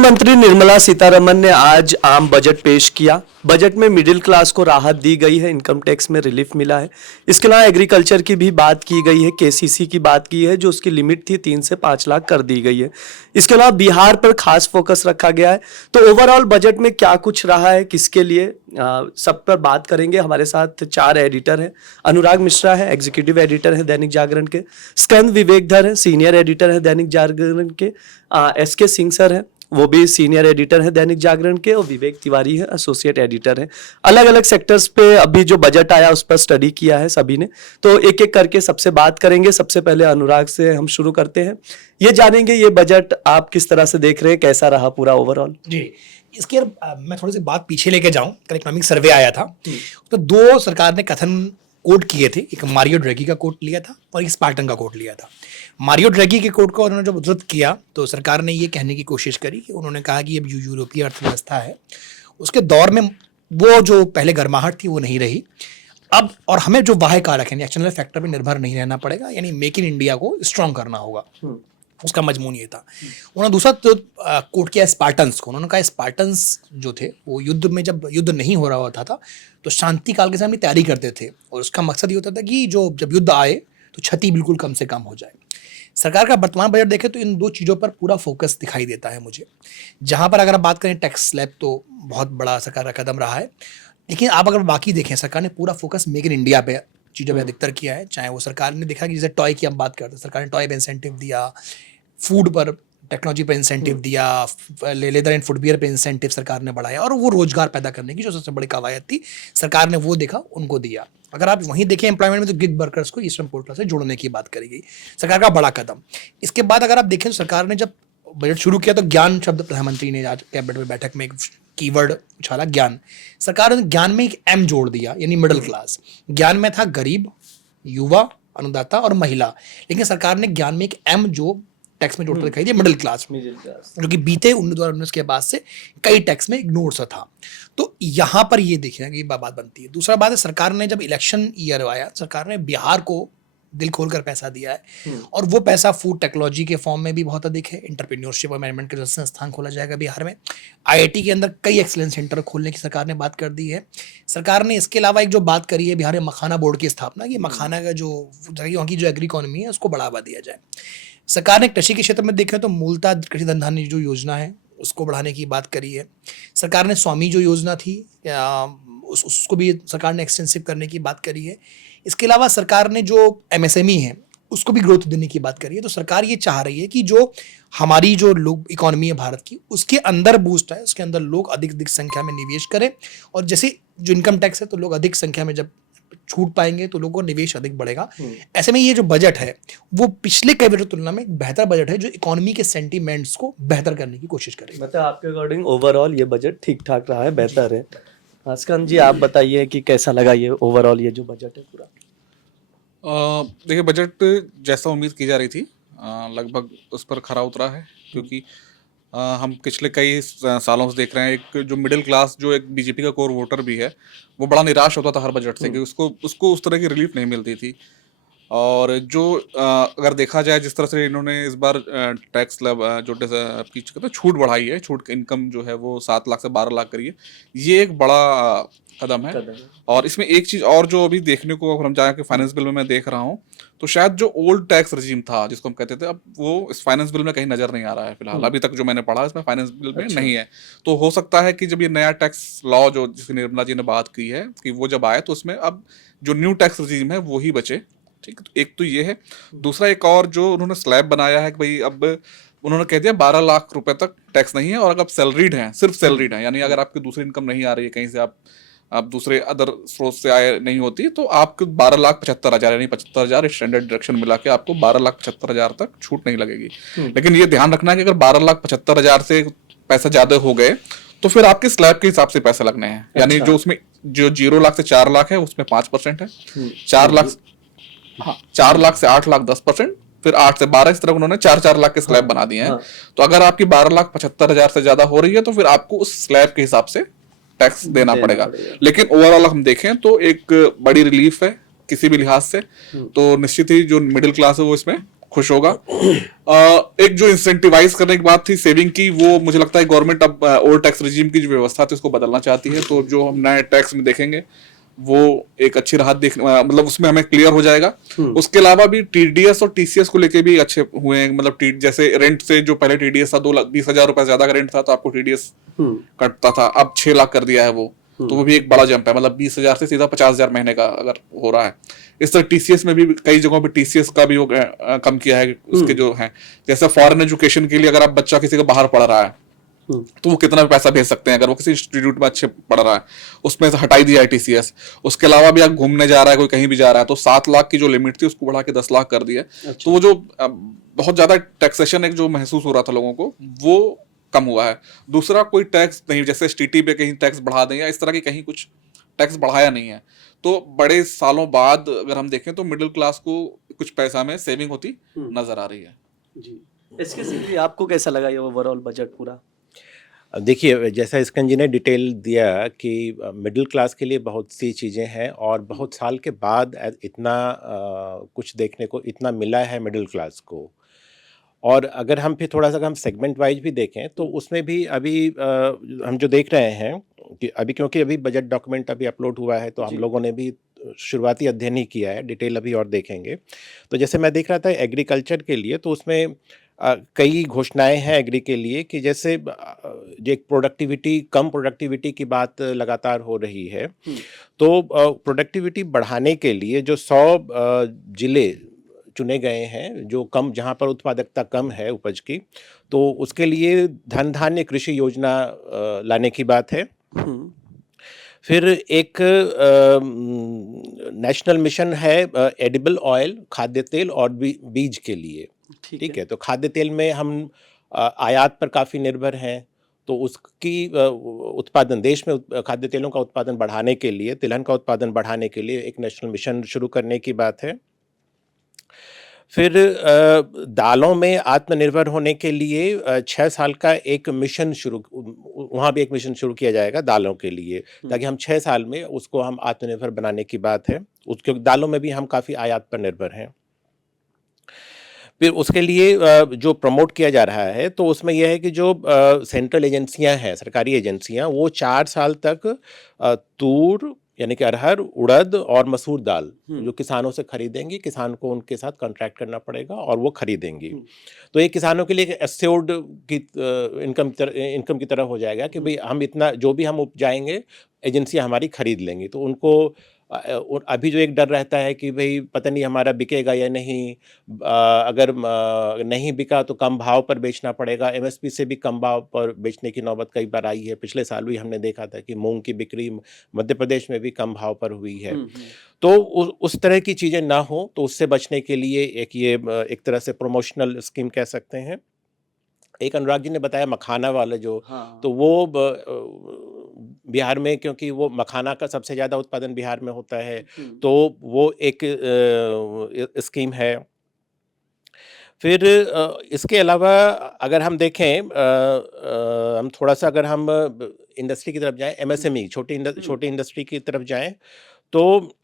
वित्त मंत्री निर्मला सीतारमण ने आज आम बजट पेश किया। बजट में मिडिल क्लास को राहत दी गई है, इनकम टैक्स में रिलीफ मिला है। इसके अलावा एग्रीकल्चर की भी बात की गई है, केसीसी की बात की है, जो उसकी लिमिट थी 3 से 5 लाख कर दी गई है। इसके अलावा बिहार पर खास फोकस रखा गया है। तो ओवरऑल बजट में क्या कुछ रहा है, किसके लिए, सब पर बात करेंगे। हमारे साथ 4 एडिटर हैं। अनुराग मिश्रा है, एग्जीक्यूटिव एडिटर है दैनिक जागरण के। स्कंद विवेकधर है, सीनियर एडिटर है दैनिक जागरण के। एसके सिंह सर है, वो भी सीनियर एडिटर है दैनिक जागरण के। और विवेक तिवारी है, एसोसिएट एडिटर है। अलग अलग सेक्टर्स पे अभी जो बजट आया उस पर स्टडी किया है सभी ने। तो एक एक करके सबसे बात करेंगे। सबसे पहले अनुराग से हम शुरू करते हैं। ये जानेंगे ये बजट आप किस तरह से देख रहे हैं, कैसा रहा पूरा ओवरऑल? जी, इसकी मैं थोड़ी सी बात पीछे लेके जाऊं। कल इकोनॉमिक सर्वे आया था, तो 2 सरकार ने कथन कोट किए थे। एक मारियो ड्रैगी का कोट लिया था और एक स्पार्टन का कोट लिया था। मारियो ड्रैगी के कोट को उन्होंने जब उद्धृत किया तो सरकार ने ये कहने की कोशिश करी कि उन्होंने कहा कि अब यूरोपीय अर्थव्यवस्था है, उसके दौर में वो जो पहले गर्माहट थी वो नहीं रही अब, और हमें जो बाह्य कारक है एक्सटर्नल फैक्टर पर निर्भर नहीं रहना पड़ेगा, यानी मेक इन इंडिया को स्ट्रांग करना होगा। उसका मजमून ये था। उन्होंने दूसरा जो कोट किया स्पार्टन्स को, उन्होंने कहा स्पार्टन्स जो थे वो युद्ध में, जब युद्ध नहीं हो रहा होता था तो शांति काल के सामने तैयारी करते थे, और उसका मकसद ये होता था कि जब युद्ध आए तो क्षति बिल्कुल कम से कम हो जाए। सरकार का वर्तमान बजट देखें तो इन 2 चीज़ों पर पूरा फोकस दिखाई देता है मुझे। जहाँ पर अगर आप बात करें टैक्स स्लैब, तो बहुत बड़ा सरकार का कदम रहा है, लेकिन आप अगर बाकी देखें सरकार ने पूरा फोकस मेक इन इंडिया पे चीज़ों पर अधिकतर किया है। चाहे वो सरकार ने देखा कि जैसे टॉय की हम बात करते हैं, सरकार ने टॉय पे इंसेंटिव दिया, फूड पर टेक्नोलॉजी पे इंसेंटिव दिया, लेदर एंड फुटवियर पे इंसेंटिव सरकार ने बढ़ाया, और वो रोजगार पैदा करने की जो सबसे बड़ी कवायद थी सरकार ने वो देखा, उनको दिया। अगर आप वहीं देखें एम्प्लॉयमेंट में, तो गिग वर्कर्स को ईस्टर्न पोर्टल से जोड़ने की बात करी गई, सरकार का बड़ा कदम। इसके बाद अगर आप देखें तो सरकार ने जब बजट शुरू किया तो ज्ञान शब्द प्रधानमंत्री ने आज कैबिनेट में बैठक में एक कीवर्ड उछाला, ज्ञान। सरकार ने ज्ञान में एक एम जोड़ दिया, यानी मिडिल क्लास। ज्ञान में था गरीब, युवा, अन्नदाता और महिला, लेकिन सरकार ने ज्ञान में एक एम जो टैक्स में जोड़कर दिखाई दिया, मिडिल क्लास, जो कि बीते 2019 के बाद से कई टैक्स में इग्नोर सा था। तो यहाँ पर ये देखिए कि बात बनती है। दूसरा बात है, सरकार ने जब इलेक्शन ईयर आया, सरकार ने बिहार को दिल खोलकर पैसा दिया है, और वो पैसा फूड टेक्नोलॉजी के फॉर्म में भी बहुत अधिक है। एंटरप्रेन्योरशिप और मैनेजमेंट के संस्थान खोला जाएगा बिहार में। आईआईटी के अंदर कई एक्सीलेंस सेंटर खोलने की सरकार ने बात कर दी है। सरकार ने इसके अलावा एक जो बात करी है बिहार में मखाना बोर्ड की स्थापना, कि मखाना का जो वहाँ की जो एग्री इकोनॉमी है उसको बढ़ावा दिया जाए। सरकार ने कृषि के क्षेत्र में देखें तो मूलतः कृषि धन जो योजना है उसको बढ़ाने की बात करी है। सरकार ने स्वामी जो योजना थी उसको भी सरकार ने एक्सटेंसिव करने की बात करी है। इसके अलावा सरकार ने जो एमएसएमई है उसको भी ग्रोथ देने की बात करी है। तो सरकार ये चाह रही है कि जो हमारी जो लोग इकोनॉमी है भारत की, उसके अंदर बूस्ट है, उसके अंदर लोग अधिक संख्या में निवेश करें, और जैसे जो इनकम टैक्स है तो लोग अधिक संख्या में जब छूट पाएंगे तो लोगों को निवेश अधिक बढ़ेगा। ऐसे में ये जो बजट है वो पिछले कई बजट तुलना में एक बेहतर बजट है, जो इकोनॉमी के सेंटीमेंट्स को बेहतर करने की कोशिश करेगा। मतलब आपके अकॉर्डिंग ओवरऑल ये बजट ठीक ठाक रहा है, बेहतर है। आस्कन जी, आप बताइए कि कैसा लगा ये ओवरऑल ये जो बजट है पूरा? देखिए, बजट जैसा उम्मीद की जा रही थी लगभग उस पर खरा उतरा है, क्योंकि हम पिछले कई सालों से देख रहे हैं एक जो मिडिल क्लास, जो एक बीजेपी का कोर वोटर भी है, वो बड़ा निराश होता था हर बजट से कि उसको उस तरह की रिलीफ नहीं मिलती थी। और जो अगर देखा जाए जिस तरह से इन्होंने इस बार टैक्स जो आपकी कहते हैं छूट बढ़ाई है, छूट इनकम जो है वो 7 लाख से 12 लाख करी है, ये एक बड़ा कदम है। और इसमें एक चीज़ और जो अभी देखने को, अगर हम जाए कि फाइनेंस बिल में मैं देख रहा हूँ, तो शायद जो ओल्ड टैक्स रजीम था जिसको हम कहते थे, अब वो इस फाइनेंस बिल में कहीं नजर नहीं आ रहा है फिलहाल। अभी तक जो मैंने पढ़ा इसमें फाइनेंस बिल में नहीं है। तो हो सकता है कि जब ये नया टैक्स लॉ जो जिसकी निर्मला जी ने बात की है कि वो जब आए तो उसमें अब जो न्यू टैक्स रजीम है वो ही बचे। ठीक, तो एक तो ये है। दूसरा एक और जो उन्होंने स्लैब बनाया है कि भाई अब उन्होंने कह दिया 12 लाख रुपए तक टैक्स नहीं है, और अगर आप सैलरीड हैं, सिर्फ सैलरीड हैं, यानी अगर आपकी दूसरी इनकम नहीं आ रही है कहीं से, आप दूसरे अदर स्रोत से आय नहीं होती, तो आपको 12,75,000 यानी 75,000 स्टैंडर्ड डिडक्शन मिला के आपको 12,75,000 तक छूट नहीं लगेगी। लेकिन ये ध्यान रखना है कि अगर 12,75,000 से पैसा ज्यादा हो गए तो फिर आपके स्लैब के हिसाब से पैसे लगने हैं। यानी जो उसमें जो 0 लाख से 4 लाख है उसमें 5% है, 4 लाख से 8 लाख 10%, फिर 8 से 12, इस तरह उन्होंने 4-4 लाख के स्लैब बना दिए हैं। तो अगर आपकी 12,75,000 से ज्यादा हो रही है तो फिर आपको उस स्लैब के हिसाब से टैक्स देना पड़ेगा। लेकिन ओवरऑल हम देखें तो एक बड़ी रिलीफ है किसी भी लिहाज से। तो निश्चित ही जो मिडिल क्लास है वो इसमें खुश होगा। एक जो इंसेंटिवाइज करने की बात थी सेविंग की, वो मुझे लगता है गवर्नमेंट अब ओल्ड टैक्स रिजीम की जो व्यवस्था थी उसको बदलना चाहती है। तो जो हम नए टैक्स में देखेंगे वो एक अच्छी राहत मतलब उसमें हमें क्लियर हो जाएगा। उसके अलावा भी टीडीएस और टीसीएस को लेके भी अच्छे हुए हैं। मतलब जैसे रेंट से जो पहले टीडीएस था 2,20,000 रुपए ज्यादा का रेंट था तो आपको टीडीएस कटता था, अब 6 लाख कर दिया है वो। तो वो भी एक बड़ा जंप है, मतलब 20,000 से सीधा 50,000 महीने का अगर हो रहा है। इस तरह टीसीएस में भी कई जगहों पे टीसीएस का भी वो कम किया है उसके जो है। जैसे फॉरेन एजुकेशन के लिए अगर आप बच्चा किसी का बाहर पढ़ रहा है तो वो कितना भी पैसा भेज सकते हैं अगर वो किसी इंस्टीट्यूट में अच्छे पढ़ रहा है, उसमें से हटाई दिया है टीसीएस। उसके अलावा भी आप घूमने जा रहा है, कोई कहीं भी जा रहा है, तो 7 लाख की जो लिमिट थी उसको बढ़ा के 10 लाख कर दिया। तो वो जो बहुत ज्यादा टैक्सेशन एक जो महसूस हो रहा था लोगों को, वो कम हुआ है। दूसरा कोई टैक्स नहीं, जैसे एसटीटी पे कहीं टैक्स बढ़ा दें या इस तरह की कहीं कुछ टैक्स बढ़ाया नहीं है। तो बड़े सालों बाद अगर हम देखें तो मिडिल क्लास को कुछ पैसा में सेविंग होती नजर आ रही है। जी, इसके सिंह आपको कैसा लगा ये ओवरऑल बजट पूरा? अब देखिए, जैसा इसकन जी ने डिटेल दिया कि मिडिल क्लास के लिए बहुत सी चीज़ें हैं और बहुत साल के बाद इतना कुछ देखने को इतना मिला है मिडिल क्लास को। और अगर हम फिर थोड़ा सा हम सेगमेंट वाइज भी देखें तो उसमें भी अभी हम जो देख रहे हैं कि अभी क्योंकि अभी बजट डॉक्यूमेंट अभी अपलोड हुआ है तो हम लोगों ने भी शुरुआती अध्ययन ही किया है, डिटेल अभी और देखेंगे। तो जैसे मैं देख रहा था एग्रीकल्चर के लिए, तो उसमें कई घोषणाएं हैं एग्री के लिए कि जैसे जो एक कम प्रोडक्टिविटी की बात लगातार हो रही है, तो प्रोडक्टिविटी बढ़ाने के लिए जो 100 जिले चुने गए हैं जो कम, जहां पर उत्पादकता कम है उपज की, तो उसके लिए धन धान्य कृषि योजना लाने की बात है। फिर एक नेशनल मिशन है एडिबल ऑयल, खाद्य तेल और बीज के लिए। ठीक है, तो खाद्य तेल में हम आयात पर काफ़ी निर्भर हैं, तो उसकी उत्पादन देश में खाद्य तेलों का उत्पादन बढ़ाने के लिए, तिलहन का उत्पादन बढ़ाने के लिए एक नेशनल मिशन शुरू करने की बात है। फिर दालों में आत्मनिर्भर होने के लिए 6 साल का एक मिशन वहाँ भी एक मिशन शुरू किया जाएगा दालों के लिए, ताकि हम 6 साल में उसको हम आत्मनिर्भर बनाने की बात है। क्योंकि दालों में भी हम काफ़ी आयात पर निर्भर हैं। फिर उसके लिए जो प्रमोट किया जा रहा है तो उसमें यह है कि जो सेंट्रल एजेंसियां हैं, सरकारी एजेंसियां, वो 4 साल तक तूर यानी कि अरहर, उड़द और मसूर दाल जो किसानों से खरीदेंगी, किसान को उनके साथ कॉन्ट्रैक्ट करना पड़ेगा और वो खरीदेंगी। तो ये किसानों के लिए एक एस्योर्ड की इनकम की तरह हो जाएगा कि भाई हम इतना जो भी हम उपजाएंगे एजेंसियां हमारी खरीद लेंगी। तो उनको और अभी जो एक डर रहता है कि भाई पता नहीं हमारा बिकेगा या नहीं, अगर नहीं बिका तो कम भाव पर बेचना पड़ेगा, एमएसपी से भी कम भाव पर बेचने की नौबत कई बार आई है। पिछले साल भी हमने देखा था कि मूंग की बिक्री मध्य प्रदेश में भी कम भाव पर हुई है। तो उस तरह की चीज़ें ना हो, तो उससे बचने के लिए एक तरह से प्रमोशनल स्कीम कह सकते हैं। एक अनुराग जी ने बताया मखाना वाला जो, तो वो बिहार में, क्योंकि वो मखाना का सबसे ज़्यादा उत्पादन बिहार में होता है, तो वो एक स्कीम है। फिर इसके अलावा अगर हम देखें, हम थोड़ा सा अगर हम इंडस्ट्री की तरफ जाएं, एमएसएमई छोटी इंडस्ट्री की तरफ जाएं, तो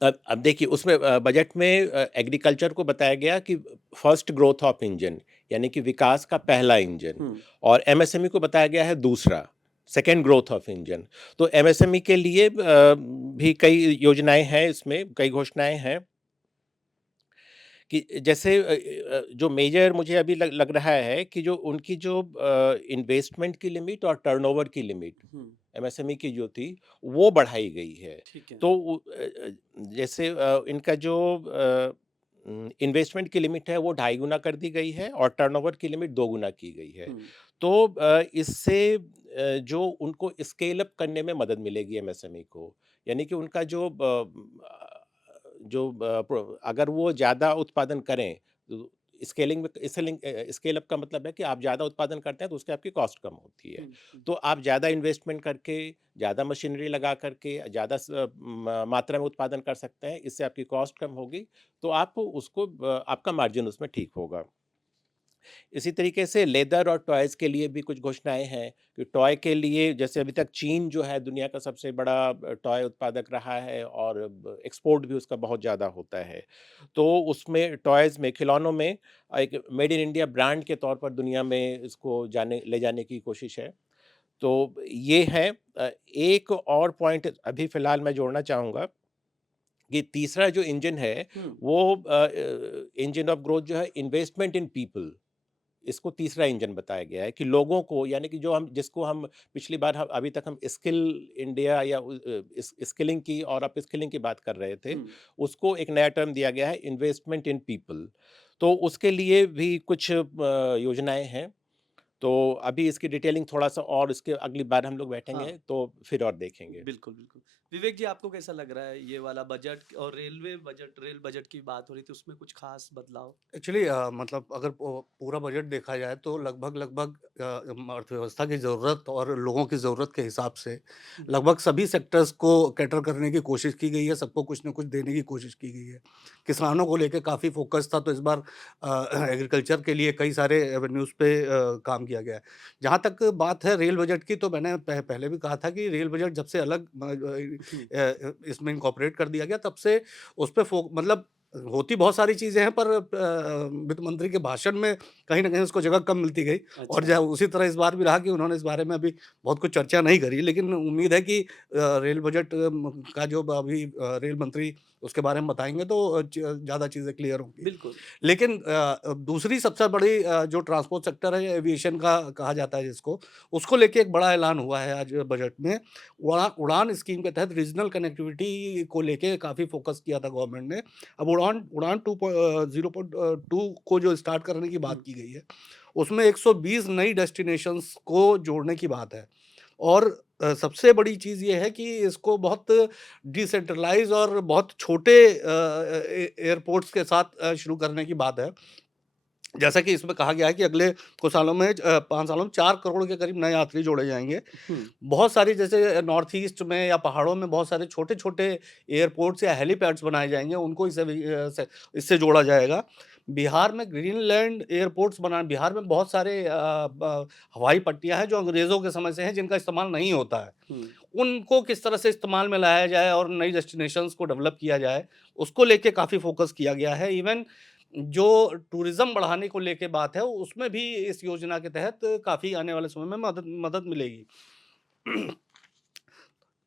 अब देखिए उसमें बजट में एग्रीकल्चर को बताया गया कि फर्स्ट ग्रोथ ऑफ इंजन, यानी कि विकास का पहला इंजन, और एमएसएमई को बताया गया है दूसरा, सेकेंड ग्रोथ ऑफ इंजन। तो एमएसएमई के लिए भी कई योजनाएं हैं, इसमें कई घोषणाएं हैं कि जैसे जो मेजर मुझे अभी लग रहा है कि जो उनकी जो इन्वेस्टमेंट की लिमिट और टर्नओवर की लिमिट एमएसएमई की जो थी वो बढ़ाई गई है। तो जैसे इनका जो इन्वेस्टमेंट की लिमिट है वो 2.5 गुना कर दी गई है और टर्नओवर की लिमिट 2 गुना की गई है। तो इससे जो उनको स्केल अप करने में मदद मिलेगी एमएसएमई को, यानी कि उनका जो अगर वो ज़्यादा उत्पादन करें, तो स्केल अप का मतलब है कि आप ज़्यादा उत्पादन करते हैं तो उसकी आपकी कॉस्ट कम होती है। तो आप ज़्यादा इन्वेस्टमेंट करके, ज़्यादा मशीनरी लगा करके ज़्यादा मात्रा में उत्पादन कर सकते हैं, इससे आपकी कॉस्ट कम होगी, तो आप उसको आपका मार्जिन उसमें ठीक होगा। इसी तरीके से लेदर और टॉयज़ के लिए भी कुछ घोषणाएँ हैं कि टॉय के लिए जैसे अभी तक चीन जो है दुनिया का सबसे बड़ा टॉय उत्पादक रहा है और एक्सपोर्ट भी उसका बहुत ज़्यादा होता है। तो उसमें टॉयज़ में, खिलौनों में एक मेड इन इंडिया ब्रांड के तौर पर दुनिया में इसको ले जाने की कोशिश है। तो ये है एक और पॉइंट अभी फ़िलहाल मैं जोड़ना चाहूँगा कि तीसरा जो इंजन है वो इंजन ऑफ ग्रोथ जो है इन्वेस्टमेंट इन पीपल, इसको तीसरा इंजन बताया गया है कि लोगों को यानी कि जो हम जिसको हम पिछली बार हम अभी तक हम स्किल इंडिया या स्किलिंग की और अप स्किलिंग की बात कर रहे थे, उसको एक नया टर्म दिया गया है इन्वेस्टमेंट इन पीपल। तो उसके लिए भी कुछ योजनाएं हैं। तो अभी इसकी डिटेलिंग थोड़ा सा और इसके अगली बार हम लोग बैठेंगे हाँ। तो फिर और देखेंगे। बिल्कुल, बिल्कुल। विवेक जी, आपको कैसा लग रहा है ये वाला बजट? और रेल बजट की बात हो रही थी, उसमें कुछ खास बदलाव? एक्चुअली मतलब अगर पूरा बजट देखा जाए तो लगभग लगभग अर्थव्यवस्था की ज़रूरत और लोगों की ज़रूरत के हिसाब से लगभग सभी सेक्टर्स को कैटर करने की कोशिश की गई है, सबको कुछ न कुछ देने की कोशिश की गई है। किसानों को लेके काफ़ी फोकस था, तो इस बार एग्रीकल्चर के लिए कई सारे एवेन्यूज़ पे काम किया गया है। जहाँ तक बात है रेल बजट की, तो मैंने पहले भी कहा था कि रेल बजट जब से अलग हुँ, इसमें इनकॉर्पोरेट कर दिया गया, तब से उस पे मतलब होती बहुत सारी चीज़ें हैं, पर वित्त मंत्री के भाषण में कहीं न कहीं उसको जगह कम मिलती गई। और अच्छा। उसी तरह इस बार भी रहा कि उन्होंने इस बारे में अभी बहुत कुछ चर्चा नहीं करी, लेकिन उम्मीद है कि रेल बजट का जो अभी रेल मंत्री उसके बारे में बताएँगे, तो ज़्यादा चीज़ें क्लियर होंगी। बिल्कुल। लेकिन दूसरी सबसे बड़ी जो ट्रांसपोर्ट सेक्टर है, एविएशन का कहा जाता है जिसको, उसको लेके एक बड़ा ऐलान हुआ है आज बजट में। उड़ान स्कीम के तहत रीजनल कनेक्टिविटी को लेके काफ़ी फोकस किया था गवर्नमेंट ने। अब उड़ान उड़ान 0.2 को जो स्टार्ट करने की बात हुँ, की गई है, उसमें 120 नई डेस्टिनेशंस को जोड़ने की बात है। और सबसे बड़ी चीज़ ये है कि इसको बहुत डिसेंट्रलाइज़ और बहुत छोटे एयरपोर्ट्स के साथ शुरू करने की बात है। जैसा कि इसमें कहा गया है कि अगले कुछ सालों में 5 सालों में 4 करोड़ के करीब नए यात्री जोड़े जाएँगे। हुँ, बहुत सारी जैसे नॉर्थ ईस्ट में या पहाड़ों में बहुत सारे छोटे-छोटे एयरपोर्ट्स या हेलीपैड्स बनाए जाएँगे, उनको इससे जोड़ा जाएगा। बिहार में ग्रीनलैंड एयरपोर्ट्स बिहार में बहुत सारे हवाई पट्टियाँ हैं जो अंग्रेज़ों के समय से हैं, जिनका इस्तेमाल नहीं होता है। हुँ, उनको किस तरह से इस्तेमाल में लाया जाए और नई डेस्टिनेशंस को डेवलप किया जाए, उसको लेके काफ़ी फ़ोकस किया गया है। इवन जो टूरिज़्म बढ़ाने को लेके बात है, उसमें भी इस योजना के तहत काफ़ी आने वाले समय में मदद मदद मिलेगी।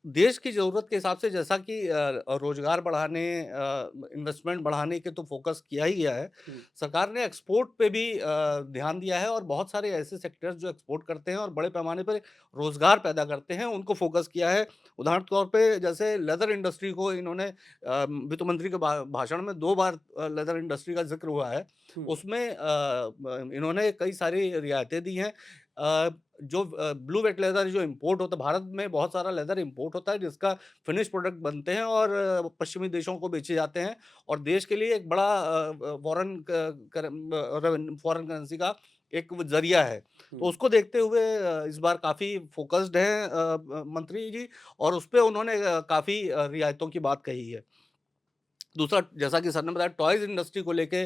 देश की ज़रूरत के हिसाब से जैसा कि रोज़गार बढ़ाने, इन्वेस्टमेंट बढ़ाने के तो फ़ोकस किया ही गया है। हुँ, सरकार ने एक्सपोर्ट पे भी ध्यान दिया है और बहुत सारे ऐसे सेक्टर्स जो एक्सपोर्ट करते हैं और बड़े पैमाने पे रोज़गार पैदा करते हैं, उनको फ़ोकस किया है। उदाहरण के तौर पे जैसे लेदर इंडस्ट्री को इन्होंने वित्त मंत्री के भाषण में 2 बार लेदर इंडस्ट्री का ज़िक्र हुआ है। हुँ, उसमें इन्होंने कई सारी रियायतें दी हैं। जो ब्लू वेट लेदर जो इम्पोर्ट होता है, भारत में बहुत सारा लेदर इम्पोर्ट होता है जिसका फिनिश प्रोडक्ट बनते हैं और पश्चिमी देशों को बेचे जाते हैं और देश के लिए एक बड़ा फॉरेन करेंसी का एक वो ज़रिया है। तो हुँ। उसको देखते हुए इस बार काफ़ी फ़ोकस्ड हैं मंत्री जी, और उसपे उन्होंने काफ़ी रियायतों की बात कही है। दूसरा, जैसा कि सर ने बताया, टॉयज़ इंडस्ट्री को लेके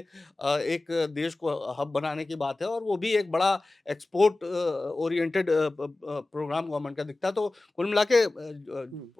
एक देश को हब बनाने की बात है और वो भी एक बड़ा एक्सपोर्ट ओरिएंटेड प्रोग्राम गवर्नमेंट का दिखता है। तो कुल मिला के हुँ,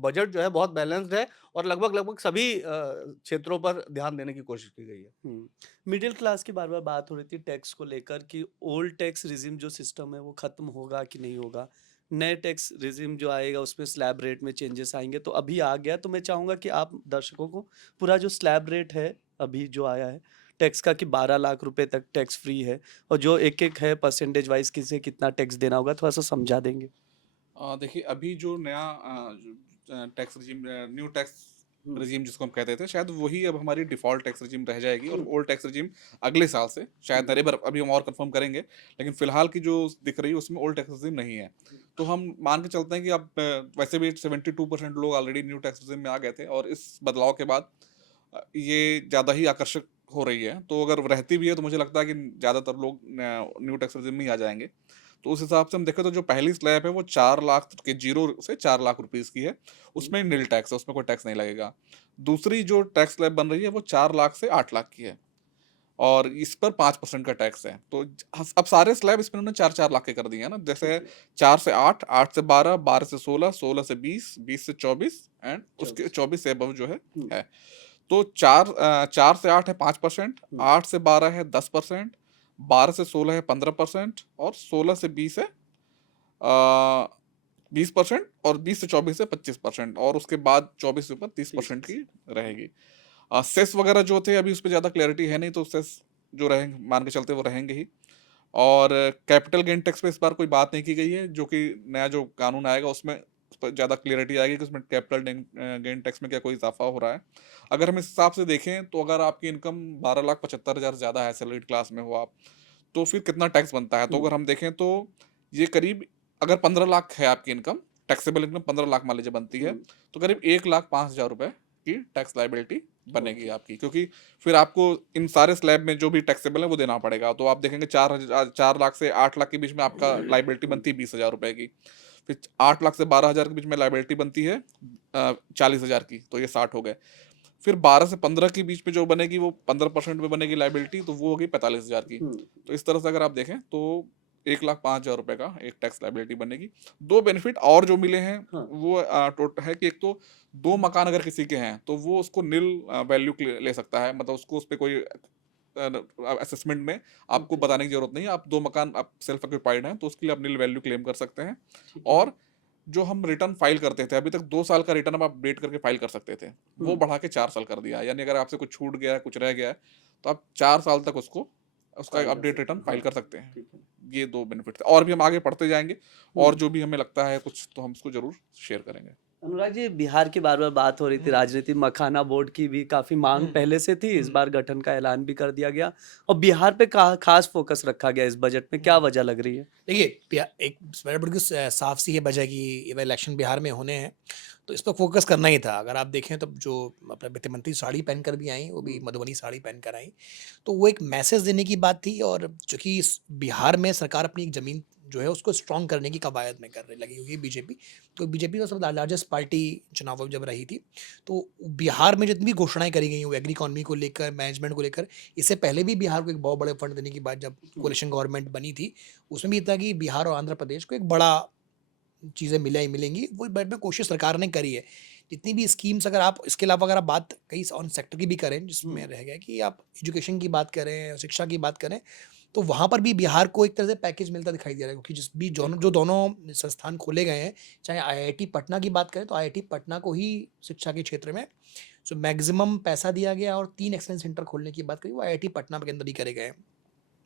बजट जो है बहुत बैलेंस्ड है और लगभग-लगभग सभी क्षेत्रों पर ध्यान देने की कोशिश की गई है। हुँ। मिडिल क्लास की बार-बार बात हो रही थी टैक्स को लेकर कि ओल्ड टैक्स रिजिम जो सिस्टम है वो ख़त्म होगा कि नहीं होगा? नए टैक्स रिजिम जो आएगा उसमें स्लैब रेट में चेंजेस आएँगे, तो अभी आ गया, तो मैं चाहूँगा कि आप दर्शकों को पूरा जो स्लैब रेट है अभी जो आया है टैक्स का, कि 12 लाख रुपए तक टैक्स फ्री है और जो एक-एक है परसेंटेज वाइज़ किसे कितना टैक्स देना होगा, थोड़ा-सा समझा देंगे? देखिए अभी जो नया टैक्स रजीम, न्यू टैक्स हुँ, रजीम जिसको हम कहते थे, शायद वही अब हमारी डिफ़ॉल्ट टैक्स रजीम रह जाएगी और हुँ, ओल्ड टैक्स रजीम अगले साल से शायद हुँ, अरे बार अभी हम और कंफर्म करेंगे, लेकिन फ़िलहाल की जो दिख रही है उसमें ओल्ड टैक्स रजीम नहीं है। तो हम मान के चलते हैं कि अब वैसे भी 72% लोग ऑलरेडी न्यू टैक्स रजीम में आ गए थे और इस बदलाव के बाद ये ज़्यादा ही आकर्षक हो रही है। तो अगर रहती भी है तो मुझे लगता है कि ज़्यादातर लोग न्यू टैक्स रजीम में ही आ जाएँगे। तो उस हिसाब से हम देखें तो जो पहली स्लैब है वो 4 लाख के 0 से 4 लाख रुपीज़ की है। हुँ, उसमें निल टैक्स है, उसमें कोई टैक्स नहीं लगेगा। दूसरी जो टैक्स स्लैब बन रही है वो 4 लाख से 8 लाख की है। और इस पर 5% का टैक्स है। तो अब सारे स्लैब इसमें उन्होंने 4-4 लाख के कर दिए हैं ना, जैसे 4 से 8, 8 से 12, 12 से 16, 16 से 20, 20 से 24 एंड उसके 24 से अबव जो है। तो 4 से 8 है 5%, 8 से 12 है 10%, 12 से 16 है 15% और 16 से 20 है 20% और 20 से 24 है 25% और उसके बाद 24 से ऊपर 30% की रहेगी। सेस वगैरह जो थे अभी उस पर ज़्यादा क्लैरिटी है नहीं, तो सेस जो रहेंगे मान के चलते वो रहेंगे ही। और कैपिटल गेन टैक्स पे इस बार कोई बात नहीं की गई है, जो कि नया जो कानून आएगा उसमें उस पर ज़्यादा क्लियरिटी आएगी कि उसमें कैपिटल गेन टैक्स में क्या कोई इजाफा हो रहा है। अगर हम इस हिसाब से देखें तो अगर आपकी इनकम 12,75,000 ज़्यादा है, सैलरीड क्लास में हो आप, तो फिर कितना टैक्स बनता है? तो अगर हम देखें तो ये करीब, अगर 15 लाख है आपकी इनकम, टैक्सेबल इनकम 15 लाख मान लीजिए बनती है, तो करीब 1,05,000 रुपए की टैक्स लाइबिलिटी बनेगी आपकी, क्योंकि फिर आपको इन सारे स्लैब में जो भी टैक्सेबल है वो देना पड़ेगा। तो आप देखेंगे 4 लाख से 8 लाख के बीच में आपका लाइबिलिटी बनती है 20,000 रुपए की, फिर 8 लाख से 12,000 के बीच में लाइबिलिटी बनती है 40,000 की, तो ये 60 हो गए। फिर 12 से 15 के बीच में जो बनेगी वो 15% में बनेगी लाइबिलिटी, तो वो होगी 45,000 की। तो इस तरह से अगर आप देखें तो 1,05,000 रुपए का एक टैक्स लाइबिलिटी बनेगी। दो बेनिफिट और जो मिले हैं वो टोटल है कि एक तो 2 मकान अगर किसी के हैं तो वो उसको निल वैल्यू ले सकता है, मतलब उसको उस पर कोई असेसमेंट में आपको बताने की जरूरत नहीं है। आप 2 मकान आप सेल्फ ऑक्यूपाइड हैं तो उसके लिए आप निल वैल्यू क्लेम कर सकते हैं। और जो हम रिटर्न फाइल करते थे, अभी तक 2 साल का रिटर्न आप अपडेट करके फाइल कर सकते थे, वो बढ़ा के 4 साल कर दिया है। यानी अगर आपसे कुछ छूट गया है, कुछ रह गया है, तो आप 4 साल तक उसका अपडेट रिटर्न फाइल कर सकते हैं। ये 2 बेनिफिट थे, और भी हम आगे पढ़ते जाएंगे और जो भी हमें लगता है कुछ तो हम उसको जरूर शेयर करेंगे। अनुराग जी, बिहार की बार बार बात हो रही थी, राजनीति मखाना बोर्ड की भी काफी मांग पहले से थी, इस बार गठन का ऐलान भी कर दिया गया और बिहार पे खास फोकस रखा गया इस बजट में, क्या वजह लग रही है? देखिए, एक बड़ी साफ सी है वजह की इलेक्शन बिहार में होने हैं, तो इस पर फोकस करना ही था। अगर आप देखें तो जो अपने वित्त मंत्री साड़ी पहनकर भी आई, वो भी मधुबनी साड़ी पहनकर आई, तो वो एक मैसेज देने की बात थी। और चूंकि बिहार में सरकार अपनी एक जमीन जो है उसको स्ट्रॉन्ग करने की कवायद में करने लगी हुई है बीजेपी। तो बीजेपी तो सबसे लार्जेस्ट पार्टी चुनाव जब रही थी, तो बिहार में जितनी भी घोषणाएं करी गई वो एग्री इकॉनमी को लेकर, मैनेजमेंट को लेकर, इससे पहले भी बिहार को एक बहुत बड़े फंड देने की बात जब कोalition गवर्नमेंट बनी थी, उसमें भी था कि बिहार और आंध्र प्रदेश को एक बड़ा चीज़ें मिलेंगी। वो बजट में कोशिश सरकार ने करी है। जितनी भी स्कीम्स, अगर आप इसके अलावा अगर आप बात कई ऑन सेक्टर की भी करें, जिसमें रह गया कि आप एजुकेशन की बात करें, शिक्षा की बात करें, तो वहाँ पर भी बिहार को एक तरह से पैकेज मिलता दिखाई दे रहा है। क्योंकि जो दोनों संस्थान खोले गए हैं, चाहे आईआईटी पटना की बात करें तो आईआईटी पटना को ही शिक्षा के क्षेत्र में जो मैक्सिमम पैसा दिया गया, और 3 एक्सलेंस सेंटर खोलने की बात करी वो आईआईटी पटना के अंदर ही करे गए हैं।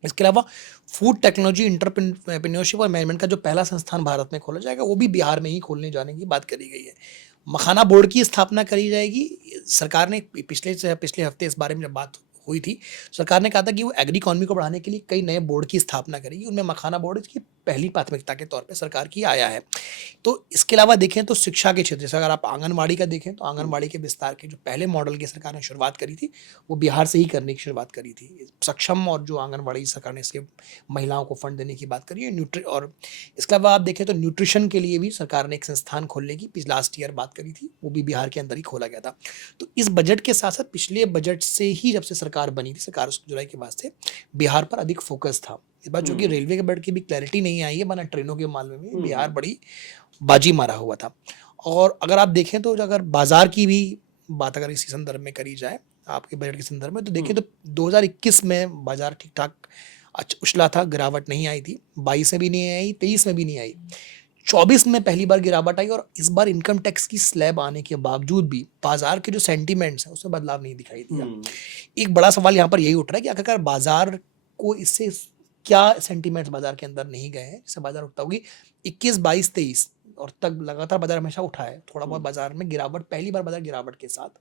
इसके अलावा फूड टेक्नोलॉजी एंटरप्रेन्योरशिप और मैनेजमेंट का जो पहला संस्थान भारत में खोला जाएगा, वो भी बिहार में ही खोलने जाने की बात करी गई है। मखाना बोर्ड की स्थापना करी जाएगी। सरकार ने पिछले हफ्ते इस बारे में जब बात हुई थी, सरकार ने कहा था कि वो एग्री इकॉनमी को बढ़ाने के लिए कई नए बोर्ड की स्थापना करेगी। उनमें मखाना बोर्ड इसकी पहली प्राथमिकता के तौर पे सरकार की आया है। तो इसके अलावा देखें तो शिक्षा के क्षेत्र से अगर आप आंगनबाड़ी का देखें, तो आंगनबाड़ी के विस्तार के जो पहले मॉडल की सरकार ने शुरुआत करी थी, वो बिहार से ही करने की शुरुआत करी थी। सक्षम और जो आंगनबाड़ी सरकार ने इसके महिलाओं को फंड देने की बात करी है। और इसके अलावा आप देखें तो न्यूट्रिशन के लिए भी सरकार ने एक संस्थान खोलने की लास्ट ईयर बात करी थी, वो भी बिहार के अंदर ही खोला गया था। तो इस बजट के साथ साथ पिछले बजट से ही जब से सरकार बनी थी, सरकार जुलाई के बाद से बिहार पर अधिक फोकस था। इस बार चूंकि रेलवे के बजट की भी क्लैरिटी नहीं आई है, वरना ट्रेनों के मामले में बिहार बड़ी बाजी मारा हुआ था। और अगर आप देखें तो अगर बाजार की भी बात अगर इसी संदर्भ में करी जाए, आपके बजट के संदर्भ में, तो देखें तो 2021 में बाजार ठीक ठाक उछला था, गिरावट नहीं आई थी। 22 में भी नहीं आई, 23 में भी नहीं आई, 24 में पहली बार गिरावट आई। और इस बार इनकम टैक्स की स्लैब आने के बावजूद भी बाजार के जो सेंटीमेंट्स हैं उसमें बदलाव नहीं दिखाई दिया। एक बड़ा सवाल यहाँ पर यही उठ रहा है कि अगर बाजार को इससे क्या सेंटीमेंट्स बाजार के अंदर नहीं गए हैं, जिससे बाजार उठता होगी। 21, 22, 23 और तक लगातार बाजार हमेशा उठा है। थोड़ा बहुत बाजार में गिरावट, पहली बार बाजार गिरावट के साथ